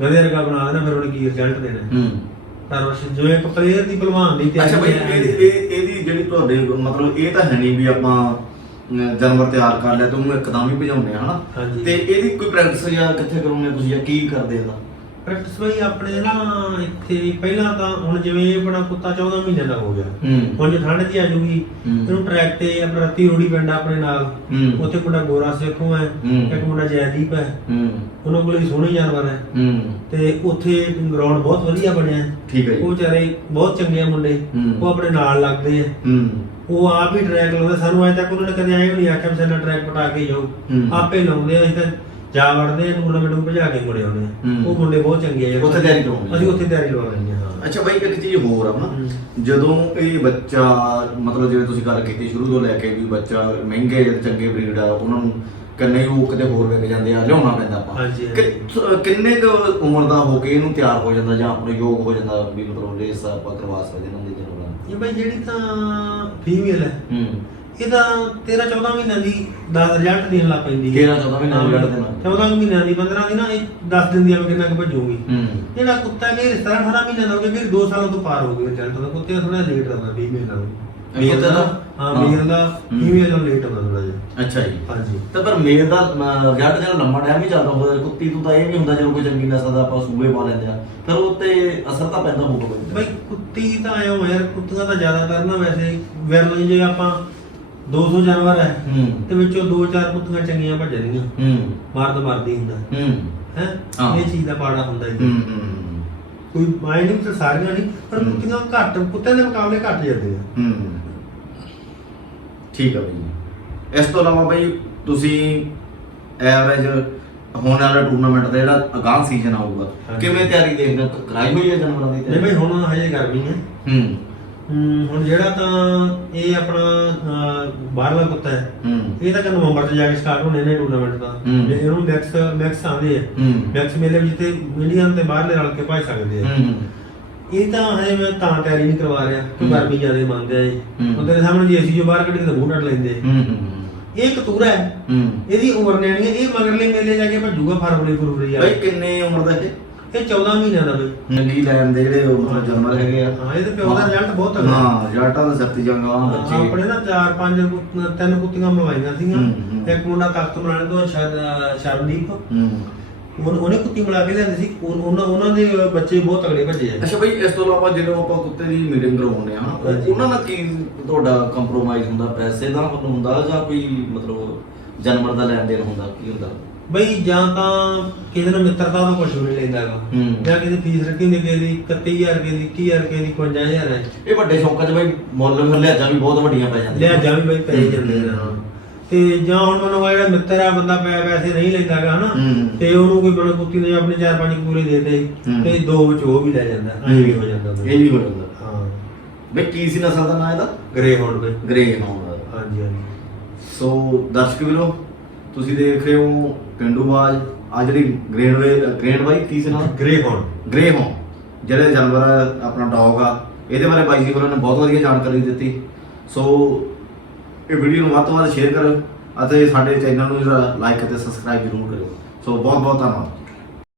ਗਧੇ ਵਰਗਾ ਬਣਾ ਦੇਣਾ ਫਿਰ ਉਹਨੇ ਕੀ ਰਿਜ਼ਲਟ ਦੇਣਾ? ਹੂੰ। ਪਰ ਉਸ ਜਿਵੇਂ ਇੱਕ ਪਲੇਅਰ ਦੀ ਭਲਵਾਨ ਦੀ ਤਿਆਰੀ ਅੱਛਾ ਬਈ ਇਹਦੀ ਜਿਹੜੀ ਤੁਹਾਡੇ ਮਤਲਬ ਇਹ ਤਾਂ ਹੈ ਨਹੀਂ ਵੀ ਆਪਾਂ ਜਾਨਵਰ ਤਿਆਰ ਕਰ ਲਿਆ ਤੇ ਉਹਨੂੰ ਇੱਕਦਮ ਹੀ ਭਜਾਉਂਦੇ ਆ ਹਨਾ? ਹਾਂਜੀ। ਤੇ ਇਹਦੀ ਕੋਈ ਪ੍ਰੈਕਟਿਸ ਜਾਂ ਕਿੱਥੇ ਕਰੋਗੇ ਤੁਸੀਂ ਜਾਂ ਕੀ ਕਰਦੇ ਇਹਦਾ? ਪ੍ਰੈਕਟਿਸ ਬਈ ਆਪਣੇ ਨਾ ਇੱਥੇ ਪਹਿਲਾਂ ਤਾਂ ਹੁਣ ਜਿਵੇਂ ਇਹ ਆਪਣਾ ਕੁੱਤਾ 14 ਮਹੀਨੇ ਦਾ ਹੋ ਗਿਆ। ਹੂੰ। ਹੁਣ ਜੇ ਠੰਡ ਦੀ ਆ ਜੂਗੀ ਹੂੰ। ਇਹਨੂੰ ਟਰੈਕ ਤੇ ਆਪਣਾ ਰੱਤੀ ਰੋੜੀ ਪਿੰਡ ਆਪਣੇ ਨਾਲ। ਹੂੰ। ਉੱਥੇ ਮੁੰਡਾ ਗੋਰਾ ਸੇਖੋਂ ਹੈ ਹੂੰ। ਇੱਕ ਮੁੰਡਾ ਜੈਦੀਪ ਹੈ। ਹੂੰ। ਉਹਨਾਂ ਕੋਲੇ ਸੋਹਣੇ ਜਾਨਵਰ ਹੈ। ਹੂੰ। ਤੇ ਉੱਥੇ ਗਰਾਊਂਡ ਬਹੁਤ ਵਧੀਆ ਬਣਿਆ। ਹੈ। ਠੀਕ ਹੈ ਉਹ ਜੀ ਵਿਚਾਰੇ ਬਹੁਤ ਚੰਗੇ ਆ ਮੁੰਡੇ। ਹੂੰ। ਉਹ ਆਪਣੇ ਨਾਲ ਲੱਗਦੇ ਆ। ਹੂੰ। ਉਹ ਆਪ ਹੀ ਟਰੈਕ ਲਾਉਂਦੇ ਸਾਨੂੰ ਅਜੇ ਤੱਕ ਉਹਨਾਂ ਨੇ ਕਦੇ ਵੀ ਨਹੀਂ ਆਖਿਆ ਵੀ ਸਾਡਾ ਟਰੈਕ ਪਟਾ ਕੇ ਜਾਓ ਹੂੰ। ਆਪੇ ਲਾਉਂਦੇ ਆ ਅਸੀਂ ਤਾਂ ਜਾ ਵੜਦੇ ਆ ਟੂਰਨਾਮੈਂਟ ਨੂੰ ਭਜਾ ਕੇ ਮੁੜੇ ਆਉਂਦੇ ਆ। ਉਹ ਮੁੰਡੇ ਬਹੁਤ ਚੰਗੇ ਆ। ਉੱਥੇ ਤਿਆਰੀ ਕਰਵਾਉਂਦੇ ਆ। ਅਸੀਂ ਉੱਥੇ ਤਿਆਰੀ ਲਵਾ ਲੈਂਦੇ ਹਾਂ ਹਾਂ ਅੱਛਾ ਬਾਈ ਇੱਕ ਚੀਜ਼ ਹੋਰ ਆ ਨਾ ਹੂੰ। ਜਦੋਂ ਇਹ ਬੱਚਾ ਮਤਲਬ ਜਿਵੇਂ ਤੁਸੀਂ ਗੱਲ ਕੀਤੀ ਸ਼ੁਰੂ ਤੋਂ ਲੈ ਕੇ ਵੀ ਬੱਚਾ ਮਹਿੰਗੇ ਜਾਂ ਚੰਗੇ ਬਰੀਡ ਆ ਉਹਨਾਂ ਨੂੰ ਕੰਨੇ ਉਹ ਕਿਤੇ ਹੋਰ ਵਿਕ ਜਾਂਦੇ ਆ ਲਿਆਉਣਾ ਪੈਂਦਾ ਆਪਾਂ ਹਾਂਜੀ, ਕਿ- ਕਿੰਨੇ ਕੁ ਉਮਰ ਦਾ ਹੋ ਕੇ ਇਹਨੂੰ ਤਿਆਰ ਹੋ ਜਾਂਦਾ ਜਾਂ ਆਪਣੇ ਯੋਗ ਹੋ ਜਾਂਦਾ ਵੀ ਮਤਲਬ ਰੇਸ ਆਪਾਂ ਕਰਵਾ ਸਕਦੇ ਇਹਨਾਂ ਦੇ ਇਹ ਬਾਈ ਜਿਹੜੀ ਤਾਂ ਫੀਮੇਲ ਹੈ ਹੂੰ। ਇਹਦਾ 13 14 ਮਹੀਨਿਆਂ ਦੀ 10 ਰਿਜ਼ਲਟ ਦੇਣ ਲੱਗ ਪੈਂਦੀ 13 14 ਮਹੀਨਿਆਂ ਦੀ ਦੇਣਾ। 14 ਮਹੀਨਿਆਂ ਦੀ 15 ਦੀ ਨਾ ਇਹ ਦੱਸ ਦਿੰਦੀ ਆ ਵੀ ਕਿੰਨਾ ਕੁ ਭੱਜੂਗੀ। ਹੂੰ। ਜਿਹੜਾ ਕੁੱਤਾ ਕਿ 17 18 ਮਹੀਨਿਆਂ ਦਾ ਹੋ ਗਿਆ ਫਿਰ 2 ਸਾਲਾਂ ਤੋਂ ਪਾਰ ਹੋ ਗਿਆ ਰਿਜ਼ਲਟ ਦਾ। ਕੁੱਤੇ ਦਾ ਥੋੜਾ ਲੇਟ ਆਉਂਦਾ ਫੀਮੇਲ ਨਾਲ ਮੇਲ ਦਾ? ਹਾਂ। ਮੇਲ ਦਾ ਹੂੰ। ਫੀਮੇਲ ਨਾਲ ਲੇਟ ਆਉਂਦਾ ਥੋੜਾ ਜਿਹਾ। ਅੱਛਾ ਜੀ। ਹਾਂਜੀ। ਤੇ ਪਰ ਮੇਲ ਦਾ ਰਿਜ਼ਲਟ ਜਿਹੜਾ ਲੰਮਾ ਟਾਈਮ ਹੀ ਚੱਲਦਾ ਹੁੰਦਾ ਕੁੱਤੀ ਤੋਂ ਤਾਂ ਇਹ ਵੀ ਹੁੰਦਾ ਜਦੋਂ ਕੋਈ ਚੰਗੀ ਨਸਲ ਦਾ ਆਪਾਂ ਸੂਬੇ ਪਾ ਲੈਂਦੇ ਆ ਫਿਰ ਉਹ ਤੇ ਅਸਰ ਤਾਂ ਪੈਂਦਾ ਹੋਊਗਾ ਬਈ ਕੁੱਤੀ ਤਾਂ ਆਇਆ ਹੋਇਆ ਯਾਰ ਕੁੱਤੀਆਂ ਤਾਂ ਜ਼ਿਆਦਾਤਰ ਨਾ ਵੈਸੇ ਵਿਰਲ ਜੇ ਆਪਾਂ 200 ਜਾਨਵਰ ਹੈ ਹੂੰ। ਤੇ ਵਿੱਚੋਂ 2-4 ਕੁੱਤੀਆਂ ਚੰਗੀਆਂ ਭੱਜਣਗੀਆਂ ਹੂੰ। ਮਰਦ ਮਰਦੀ ਹੁੰਦਾ। ਹੂੰ। ਹੈ? ਹਾਂ। ਇਹ ਚੀਜ਼ ਦਾ ਪਾੜਾ ਹੁੰਦਾ ਹੂੰ ਹੀ ਹੂੰ। ਕੋਈ ਨਹੀਂ ਤਾਂ ਸਾਰੀਆਂ ਨਹੀਂ ਪਰ। ਕੁੱਤੀਆਂ ਘੱਟ ਕੁੱਤਿਆਂ ਦੇ ਮੁਕਾਬਲੇ ਘੱਟ ਜਾਂਦੇ ਆ। ਹੂੰ। ਠੀਕ ਆ ਬਈ ਇਸ ਤੋਂ ਇਲਾਵਾ ਬਈ ਤੁਸੀਂ ਐਵਰੇਜ ਹੋਣ ਵਾਲਾ ਟੂਰਨਾਮੈਂਟ ਦਾ ਜਿਹੜਾ ਅਗਾਂਹ ਸੀਜ਼ਨ ਆਊਗਾ। ਕਿਵੇਂ ਤਿਆਰੀ ਦੇਖਦੇ ਹੋ? ਕਰਾਈ ਹੋਈ ਹੈ ਜਾਨਵਰਾਂ ਦੀ ਨਹੀਂ ਬਈ ਹੁਣ ਹਜੇ ਗਰਮੀ ਹੈ। ਹੂੰ। ਹਮ, ਹੁਣ ਜਿਹੜਾ ਤਾਂ ਇਹ ਆਪਣਾ ਅਹ, ਬਾਹਰਲਾ ਕੁੱਤਾ ਹੈ ਹੂੰ। ਇਹ ਤਾਂ ਕਿ ਨਵੰਬਰ ਚ ਜਾ ਕੇ ਸਟਾਰਟ ਹੋਣੇ ਨੇ ਟੂਰਨਾਮੈਂਟ ਦਾ ਹੂੰ। ਜੇ ਇਹਨੂੰ ਮੈਕਸ ਮੈਕਸ ਆਉਂਦੇ ਆ। ਹੂੰ। ਮੈਕਸ ਮੇਲੇ ਵਿੱਚ ਤੇ ਇੰਡੀਅਨ ਤੇ ਬਾਹਰਲੇ ਰਲ ਕੇ ਭਜ ਸਕਦੇ ਆ। ਹੂੰ। ਇਹ ਤਾਂ ਹਜੇ ਮੈਂ ਤਾਂ ਤਿਆਰੀ ਨਹੀਂ ਕਰਵਾ ਰਿਹਾ ਕਿ ਹੂੰ। ਗਰਮੀ ਜ਼ਿਆਦਾ ਆ ਇਹ ਹੂੰ। ਉਹ ਤੇਰੇ ਸਾਹਮਣੇ ਜੇ ਅਸੀਂ ਜੋ ਬਾਹਰ ਕੱਢ ਕੇ ਤਾਂ ਮੂੰਹ ਲੈਂਦੇ। ਆ। ਹੂੰ ਹੂੰ। ਇਹ ਕਤੂਰਾ ਹੈ। ਹੂੰ। ਇਹਦੀ ਉਮਰ ਨਿਆਣੀ ਹੈ। ਇਹ ਮਗਰਲੇ ਮੇਲੇ ਜਾ ਕੇ ਭੱਜੂਗਾ ਫਰਵਰੀ ਫਰਵਰੀ ਆ ਬਈ ਕਿੰਨੇ ਉਮਰ ਦਾ ਇਹ? ਇਹ 14 ਮਹੀਨਿਆਂ ਦਾ ਬਈ। ਨੰਗੀ ਲੈਣ ਦੇ ਜਿਹੜੇ ਉਹ ਮਤਲਬ ਜਾਨਵਰ ਹੈਗੇ ਆ। ਹਾਂ ਇਹਦੇ ਪਿਓ ਦਾ ਰਿਜ਼ਲਟ ਬਹੁਤ ਤਗੜਾ। ਹਾਂ ਜਾਟਾਂ ਦਾ ਸਖਤੀ ਜੰਗਾਂ ਬੱਚੇ। ਆਪਣੇ ਨਾ ਚਾਰ ਪੰਜ ਤਿੰਨ ਕੁੱਤੀਆਂ ਮਲਵਾਈਆਂ ਸੀਗੀਆਂ। ਹੂੰ, ਹੂੰ। ਇੱਕ ਮੁੰਡਾ ਤਖਤ ਮਲਾਣੇ ਤੋਂ ਸ਼ਰ- ਸ਼ਰਨਦੀਪ। ਹੂੰ। ਉਹਨ- ਉਹਨੇ ਕੁੱਤੀ ਮਿਲਾ ਕੇ ਲਿਆਂਦੀ ਸੀ। ਉਹ- ਉਹਨਾਂ ਉਹਨਾਂ ਦੇ ਬੱਚੇ ਬਹੁਤ ਤਗੜੇ ਭੱਜੇ ਆ। ਅੱਛਾ ਬਈ ਇਸ ਤੋਂ ਇਲਾਵਾ ਜਦੋਂ ਆਪਾਂ ਕੁੱਤੇ ਦੀ ਮੀਟਿੰਗ ਕਰਵਾਉਂਦੇ ਆ ਹਾਂਜੀ। ਉਹਨਾਂ ਨਾਲ ਕੀ ਤੁਹਾਡਾ ਕੰਪਰੋਮਾਈਜ਼ ਹੁੰਦਾ? ਪੈਸੇ ਦਾ ਹੁੰਦਾ ਜਾਂ ਕੋਈ ਮਤਲਬ ਜਾਨਵਰ ਦਾ ਲੈਣ ਦੇਣ ਹੁੰਦਾ? ਕੀ ਹੁੰਦਾ? ਬਈ ਜਾਂ ਤਾਂ ਕਿਸੇ ਨਾਲ ਮਿੱਤਰਤਾ ਦਾ ਕੁਝ ਨਹੀਂ ਲੈਂਦਾਗਾ ਹੂੰ। ਜਾਂ ਕਿਸੇ ਫੀਸ ਰੱਖੀ ਹੁੰਦੀ ਕਿਸੇ ਦੀ 31000 ਰੁਪਏ ਦੀ 21000 ਰੁਪਏ ਦੀ 55000 ਹੈ। ਇਹ ਵੱਡੇ ਸ਼ੌਂਕਾਂ 'ਚ ਬਈ ਮੁੱਲ ਫਿਰ ਲਿਆਜਾਂ ਵੀ ਬਹੁਤ ਵੱਡੀਆਂ ਪੈ ਜਾਂਦੀਆਂ। ਲਿਆ ਜਾ ਵੀ ਬਈ ਪੈ ਜਾਂਦੇ ਨੇ। ਹਾਂ ਤੇ ਜਾਂ ਹੁਣ ਮੈਨੂੰ ਆ ਜਿਹੜਾ ਮਿੱਤਰ ਆ ਬੰਦਾ ਪੈ ਪੈਸੇ ਨਹੀਂ ਲੈਂਦਾਗਾ ਹਨਾ? ਹੂੰ। ਤੇ ਉਹਨੂੰ ਕੋਈ ਬਣ ਕੁੱਤੀ ਨੇ ਆਪਣੇ ਚਾਰ ਪੰਜ ਪੂਰੇ ਦੇ ਦੇ ਹੂੰ। ਤੇ ਦੋ ਵਿੱਚ ਉਹ ਵੀ ਲੈ ਜਾਂਦਾ ਐਂ ਵੀ ਹੋ ਜਾਂਦਾ। ਇਹ ਵੀ ਹੋ ਜਾਂਦਾ। ਹਾਂ। ਬਈ ਕੀ ਸੀ ਨਸਲ ਦਾ ਨਾਂ ਇਹਦਾ? ਗ੍ਰੇ ਹੋਣ ਬਈ। ਗ੍ਰੇ ਹਾਊਂਡ ਹਾਂਜੀ ਹਾਂਜੀ। ਸੋ ਦਰਸ਼ਕ ਵੀਰੋ ਤੁਸੀਂ ਦੇਖ ਰਹੇ ਹੋ ਪਿੰਡੂਬਾਜ ਆ ਜਿਹੜੀ ਗ੍ਰੇਡ ਵੇ ਗ੍ਰੇਡ ਬਾਈ ਕੀ ਸੀ ਨਾਮ ਗ੍ਰੇ ਹੋਣ ਗ੍ਰੇ ਹੋਂ ਜਿਹੜੇ ਜਾਨਵਰ ਆਪਣਾ ਡੌਗ ਆ ਇਹਦੇ ਬਾਰੇ ਬਾਈ ਜੀ ਹੋਰਾਂ ਨੇ ਬਹੁਤ ਵਧੀਆ ਜਾਣਕਾਰੀ ਦਿੱਤੀ। ਸੋ ਇਹ ਵੀਡੀਓ ਨੂੰ ਵੱਧ ਤੋਂ ਵੱਧ ਸ਼ੇਅਰ ਕਰੋ ਅਤੇ ਸਾਡੇ ਚੈਨਲ ਨੂੰ ਜਿਹੜਾ ਲਾਈਕ ਅਤੇ ਸਬਸਕ੍ਰਾਈਬ ਜ਼ਰੂਰ ਕਰਿਓ। ਸੋ ਬਹੁਤ ਬਹੁਤ ਧੰਨਵਾਦ।